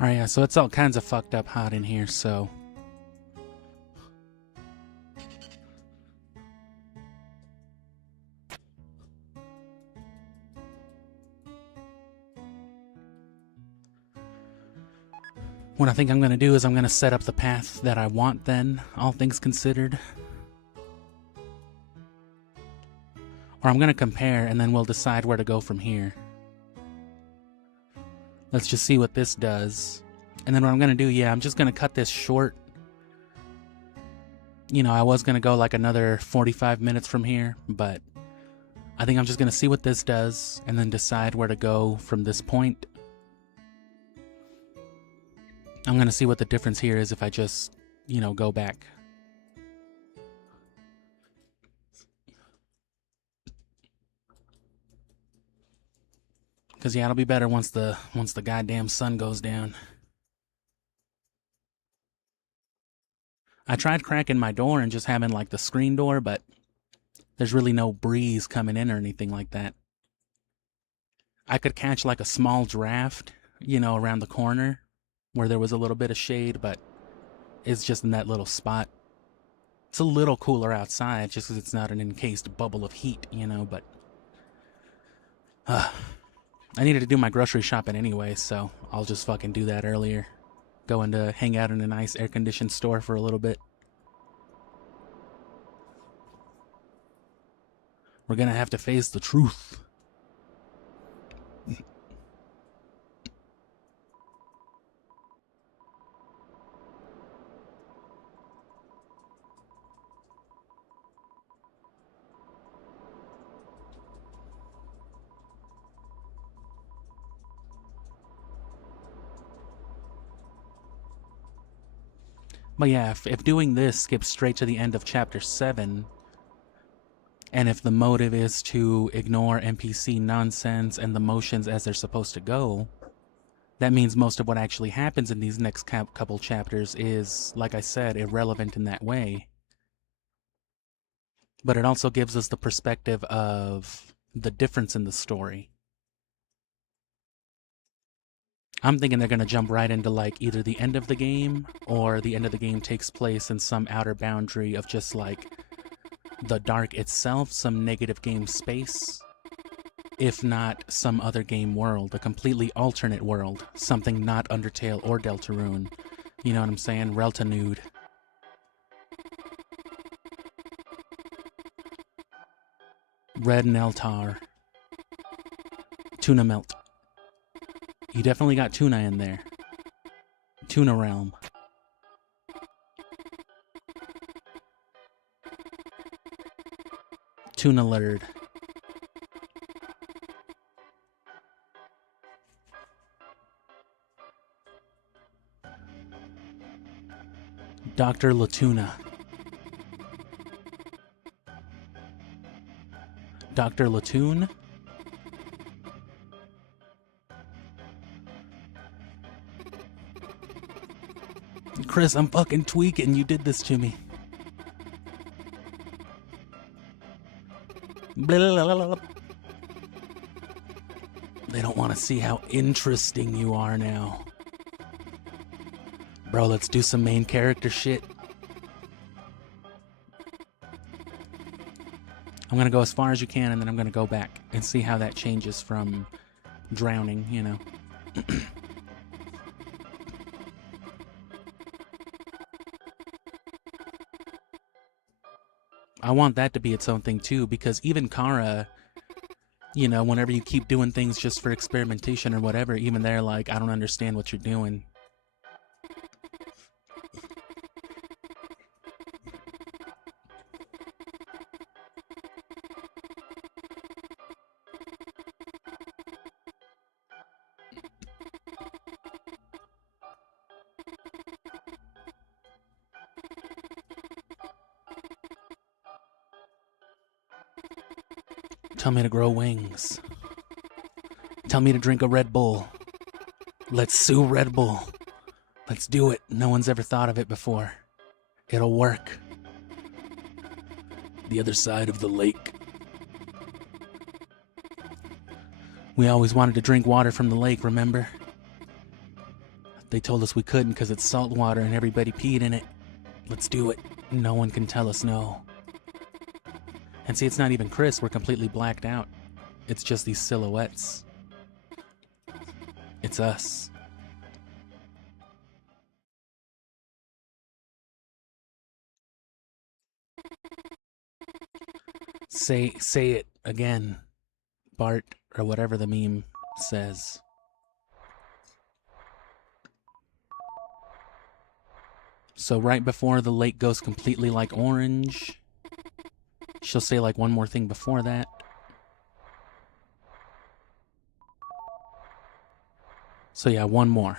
Alright, yeah, so it's all kinds of fucked up hot in here, so... What I think I'm going to do is I'm going to set up the path that I want then, all things considered. Or I'm going to compare and then we'll decide where to go from here. Let's just see what this does. And then what I'm going to do, yeah, I'm just going to cut this short. You know, I was going to go like another 45 minutes from here, but I think I'm just going to see what this does and then decide where to go from this point. I'm going to see what the difference here is if I just, you know, go back. Because, yeah, it'll be better once the goddamn sun goes down. I tried cracking my door and just having, like, the screen door, but there's really no breeze coming in or anything like that. I could catch, like, a small draft, you know, around the corner where there was a little bit of shade, but it's just in that little spot. It's a little cooler outside just because it's not an encased bubble of heat, you know, but... I needed to do my grocery shopping anyway, so I'll just fucking do that earlier. Going to hang out in a nice air-conditioned store for a little bit. We're gonna have to face the truth. But yeah, if doing this skips straight to the end of Chapter 7, and if the motive is to ignore NPC nonsense and the motions as they're supposed to go, that means most of what actually happens in these next couple chapters is, like I said, irrelevant in that way. But it also gives us the perspective of the difference in the story. I'm thinking they're going to jump right into like either the end of the game or the end of the game takes place in some outer boundary of just like the dark itself, some negative game space, if not some other game world, a completely alternate world, something not Undertale or Deltarune. You know what I'm saying? Reltanude. Red Neltar. Tuna Melt. You definitely got tuna in there. Tuna Realm. Tuna Lurd. Dr. Latuna. Dr. Latoon? Chris, I'm fucking tweaking. You did this to me. Blah, blah, blah, blah. They don't want to see how interesting you are now. Bro, let's do some main character shit. I'm gonna go as far as you can, and then I'm gonna go back and see how that changes from drowning, you know. I want that to be its own thing too, because even Kara, you know, whenever you keep doing things just for experimentation or whatever, even they're like, I don't understand what you're doing. Tell me to grow wings. Tell me to drink a Red Bull. Let's sue Red Bull. Let's do it. No one's ever thought of it before. It'll work. The other side of the lake. We always wanted to drink water from the lake, remember? They told us we couldn't because it's salt water and everybody peed in it. Let's do it. No one can tell us no. And see, it's not even Chris. We're completely blacked out. It's just these silhouettes. It's us. Say it again, Bart, or whatever the meme says. So right before the lake goes completely like orange, she'll say like one more thing before that. So yeah, one more.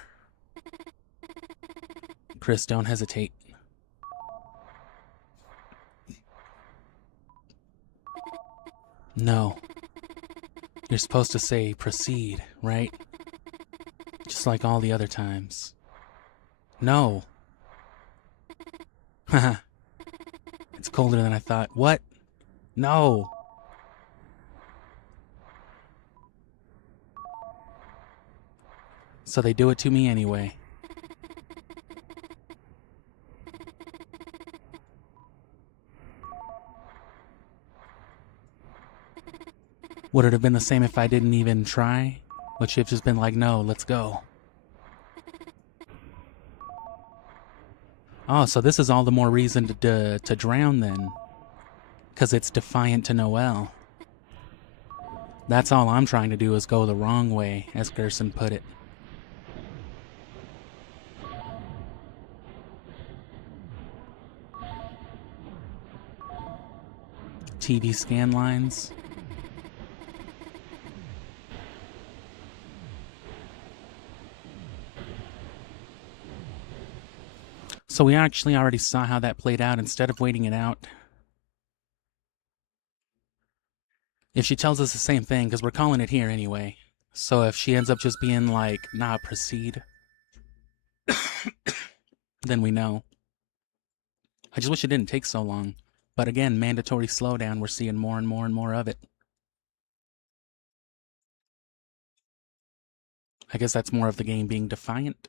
Chris, don't hesitate. No. You're supposed to say proceed, right? Just like all the other times. No. Haha. It's colder than I thought. What? No. So they do it to me anyway. Would it have been the same if I didn't even try? Would she have just been like, no, let's go? Oh, so this is all the more reason to drown then. Because it's defiant to Noelle. That's all I'm trying to do is go the wrong way, as Gerson put it. TV scan lines. So we actually already saw how that played out. Instead of waiting it out, if she tells us the same thing, because we're calling it here anyway. So if she ends up just being like, nah, proceed, then we know. I just wish it didn't take so long. But again, mandatory slowdown, we're seeing more and more and more of it. I guess that's more of the game being defiant.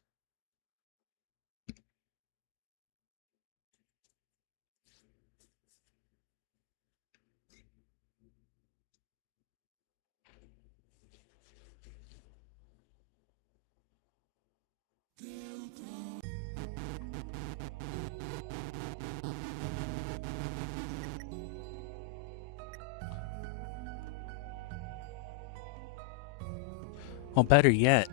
Well, better yet,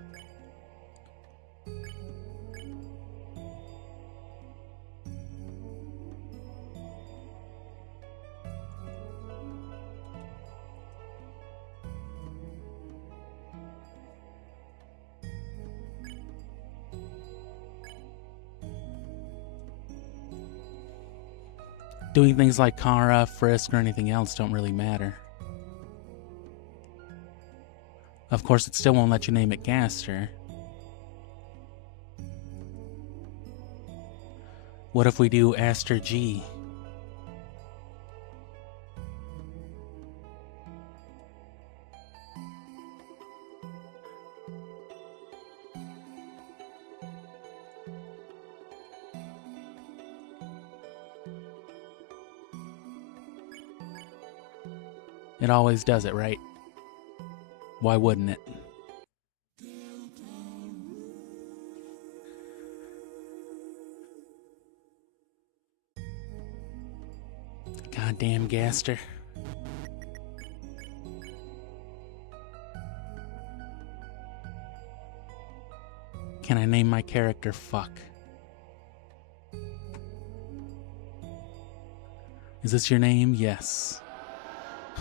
doing things like Kara, Frisk, or anything else don't really matter. Of course, it still won't let you name it Gaster. What if we do Aster G? It always does it, right? Why wouldn't it? Goddamn Gaster. Can I name my character Fuck? Is this your name? Yes.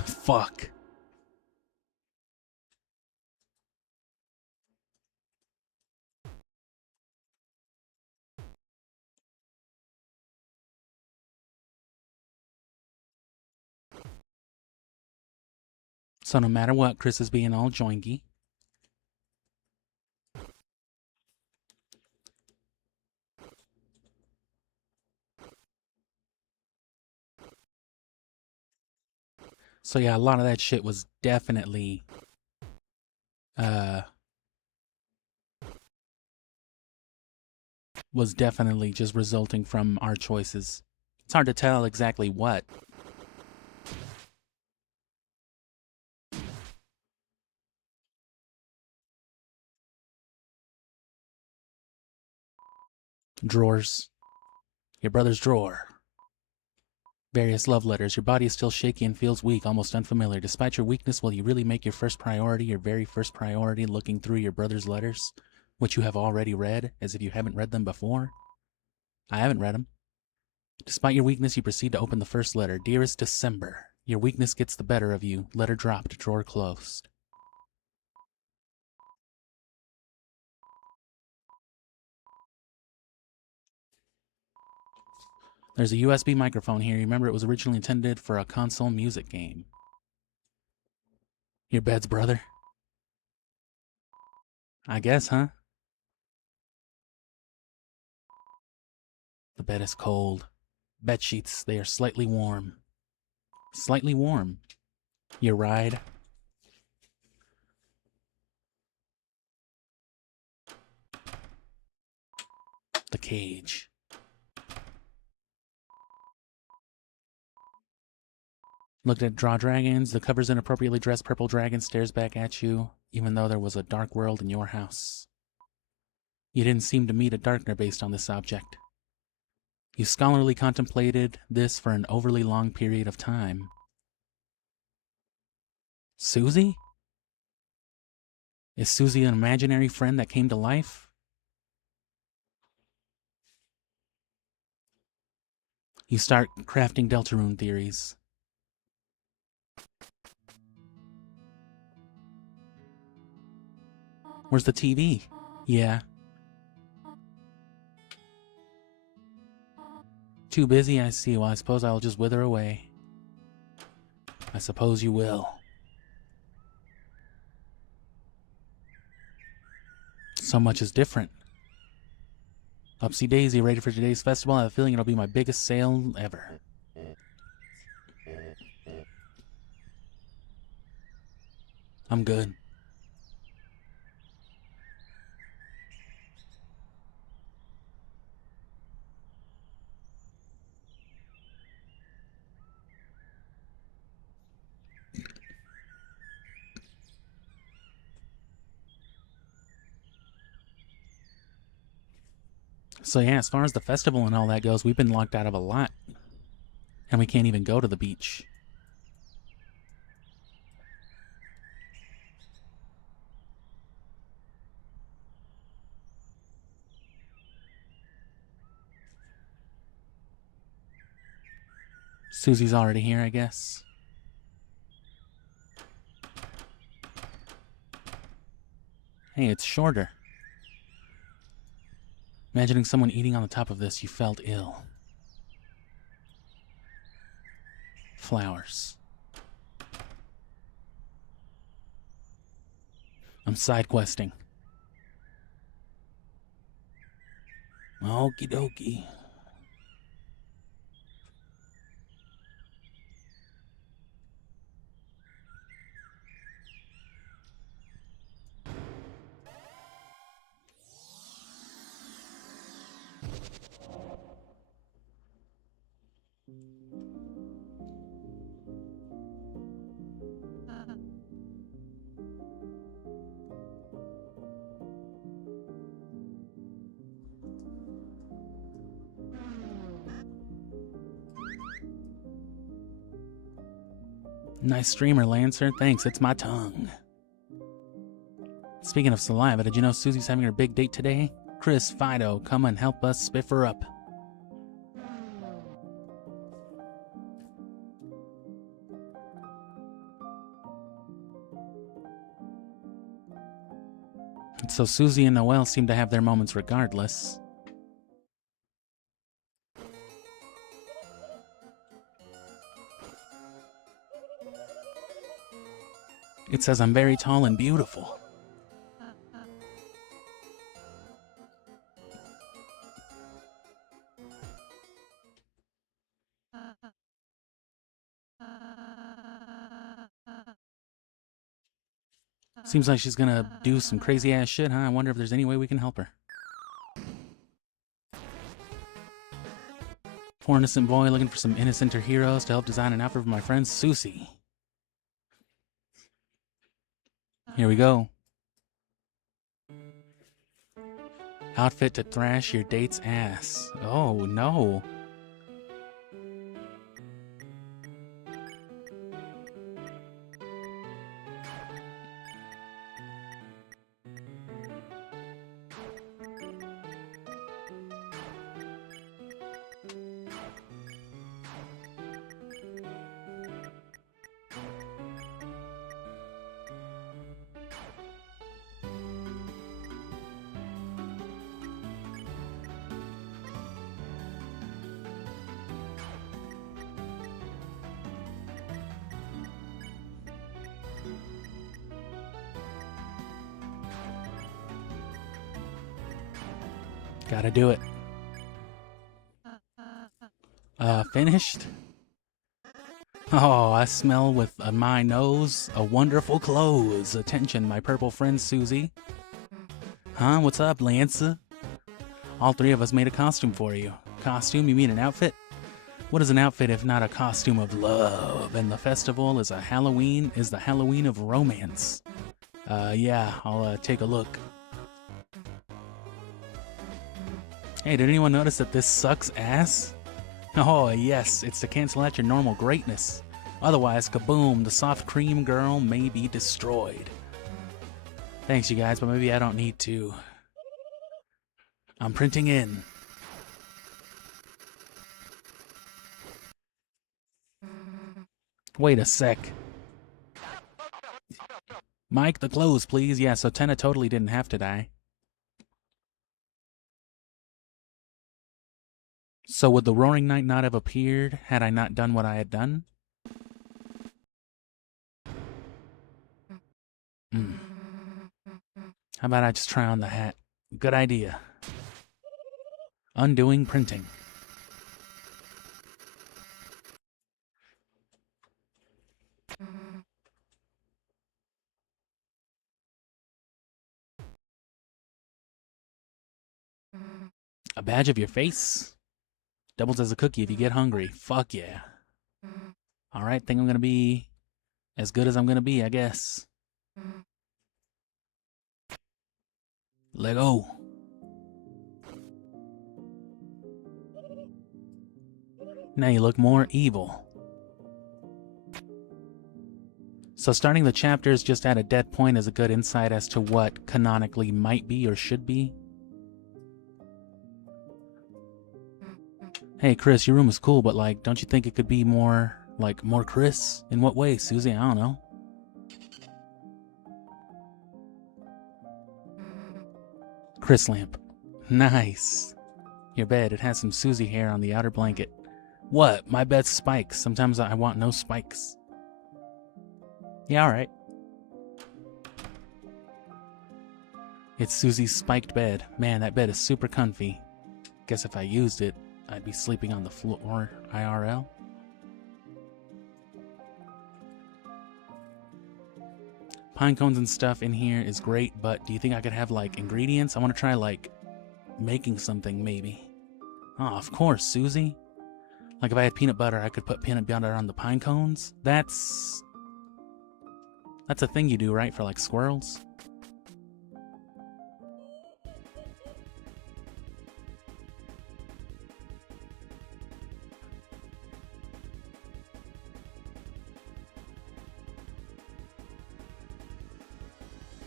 Fuck. So no matter what, Chris is being all joingy. So yeah, a lot of that shit was definitely was definitely just resulting from our choices. It's hard to tell exactly what. Drawers. Your brother's drawer. Various love letters. Your body is still shaky and feels weak, almost unfamiliar. Despite your weakness, will you really make your first priority, your very first priority, looking through your brother's letters, which you have already read, as if you haven't read them before? I haven't read them. Despite your weakness, you proceed to open the first letter. Dearest December. Your weakness gets the better of you. Letter dropped, drawer closed. There's a USB microphone here. Remember, it was originally intended for a console music game. Your bed's brother? I guess, huh? The bed is cold. Bed sheets, they are slightly warm. Slightly warm. Your ride? The cage. Looked at Draw Dragons. The cover's inappropriately dressed purple dragon stares back at you, even though there was a dark world in your house. You didn't seem to meet a darkener based on this object. You scholarly contemplated this for an overly long period of time. Susie? Is Susie an imaginary friend that came to life? You start crafting Deltarune theories. Where's the TV? Yeah. Too busy, I see. Well, I suppose I'll just wither away. I suppose you will. So much is different. Upsy daisy, ready for today's festival. I have a feeling it'll be my biggest sale ever. I'm good. So yeah, as far as the festival and all that goes, we've been locked out of a lot. And we can't even go to the beach. Susie's already here, I guess. Hey, it's shorter. Imagining someone eating on the top of this, you felt ill. Flowers. I'm side questing. Okie dokie. Nice streamer, Lancer. Thanks, it's my tongue. Speaking of saliva, did you know Susie's having her big date today? Chris, Fido, come and help us spiff her up. So Susie and Noelle seem to have their moments regardless. It says I'm very tall and beautiful. Seems like she's gonna do some crazy ass shit, huh? I wonder if there's any way we can help her. Poor innocent boy looking for some innocenter heroes to help design an outfit for my friend Susie. Here we go. Outfit to thrash your date's ass. Oh, no. Gotta do it. Finished? Oh, I smell with my nose a wonderful clothes. Attention, my purple friend Susie. Huh? What's up, Lanza? All three of us made a costume for you. Costume? You mean an outfit? What is an outfit if not a costume of love? And the festival is the Halloween of romance. Yeah, I'll take a look. Hey, did anyone notice that this sucks ass? Oh, yes, it's to cancel out your normal greatness. Otherwise, kaboom, the soft cream girl may be destroyed. Thanks, you guys, but maybe I don't need to. I'm printing in. Wait a sec. Mike, the clothes, please. Yeah, so Tenna totally didn't have to die. So would the Roaring Knight not have appeared had I not done what I had done? How about I just try on the hat? Good idea. Undoing printing. A badge of your face? Doubles as a cookie if you get hungry. Fuck yeah. Alright, think I'm gonna be as good as I'm gonna be, I guess. Let go. Now you look more evil. So starting the chapters just at a dead point is a good insight as to what canonically might be or should be. Hey, Chris, your room is cool, but, like, don't you think it could be more, like, more Chris? In what way, Susie? I don't know. Chris lamp. Nice. Your bed, it has some Susie hair on the outer blanket. What? My bed's spikes. Sometimes I want no spikes. Yeah, alright. It's Susie's spiked bed. Man, that bed is super comfy. Guess if I used it, I'd be sleeping on the floor IRL. Pine cones and stuff in here is great, but do you think I could have, like, ingredients? I want to try, like, making something, maybe. Oh, of course, Susie. Like, if I had peanut butter, I could put peanut butter on the pine cones. That's a thing you do, right, for, like, squirrels?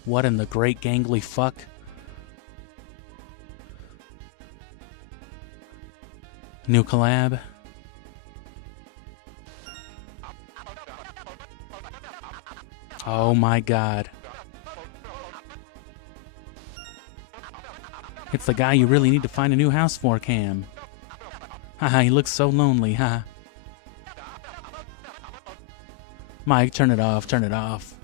What in the great gangly fuck? New collab. Oh my god. It's the guy you really need to find a new house for, Cam. Haha, he looks so lonely, haha. Mike, turn it off, turn it off.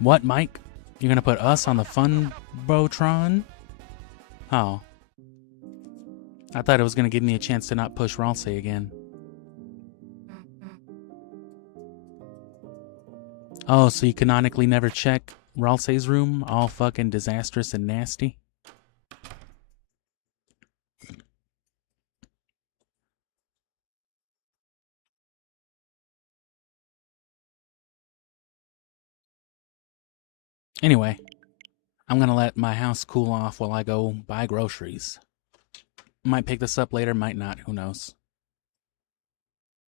What, Mike? You're gonna put us on the fun Botron? Oh. I thought it was gonna give me a chance to not push Ralsei again. Oh, so you canonically never check Ralsei's room? All fucking disastrous and nasty? Anyway, I'm gonna let my house cool off while I go buy groceries. Might pick this up later, might not, who knows.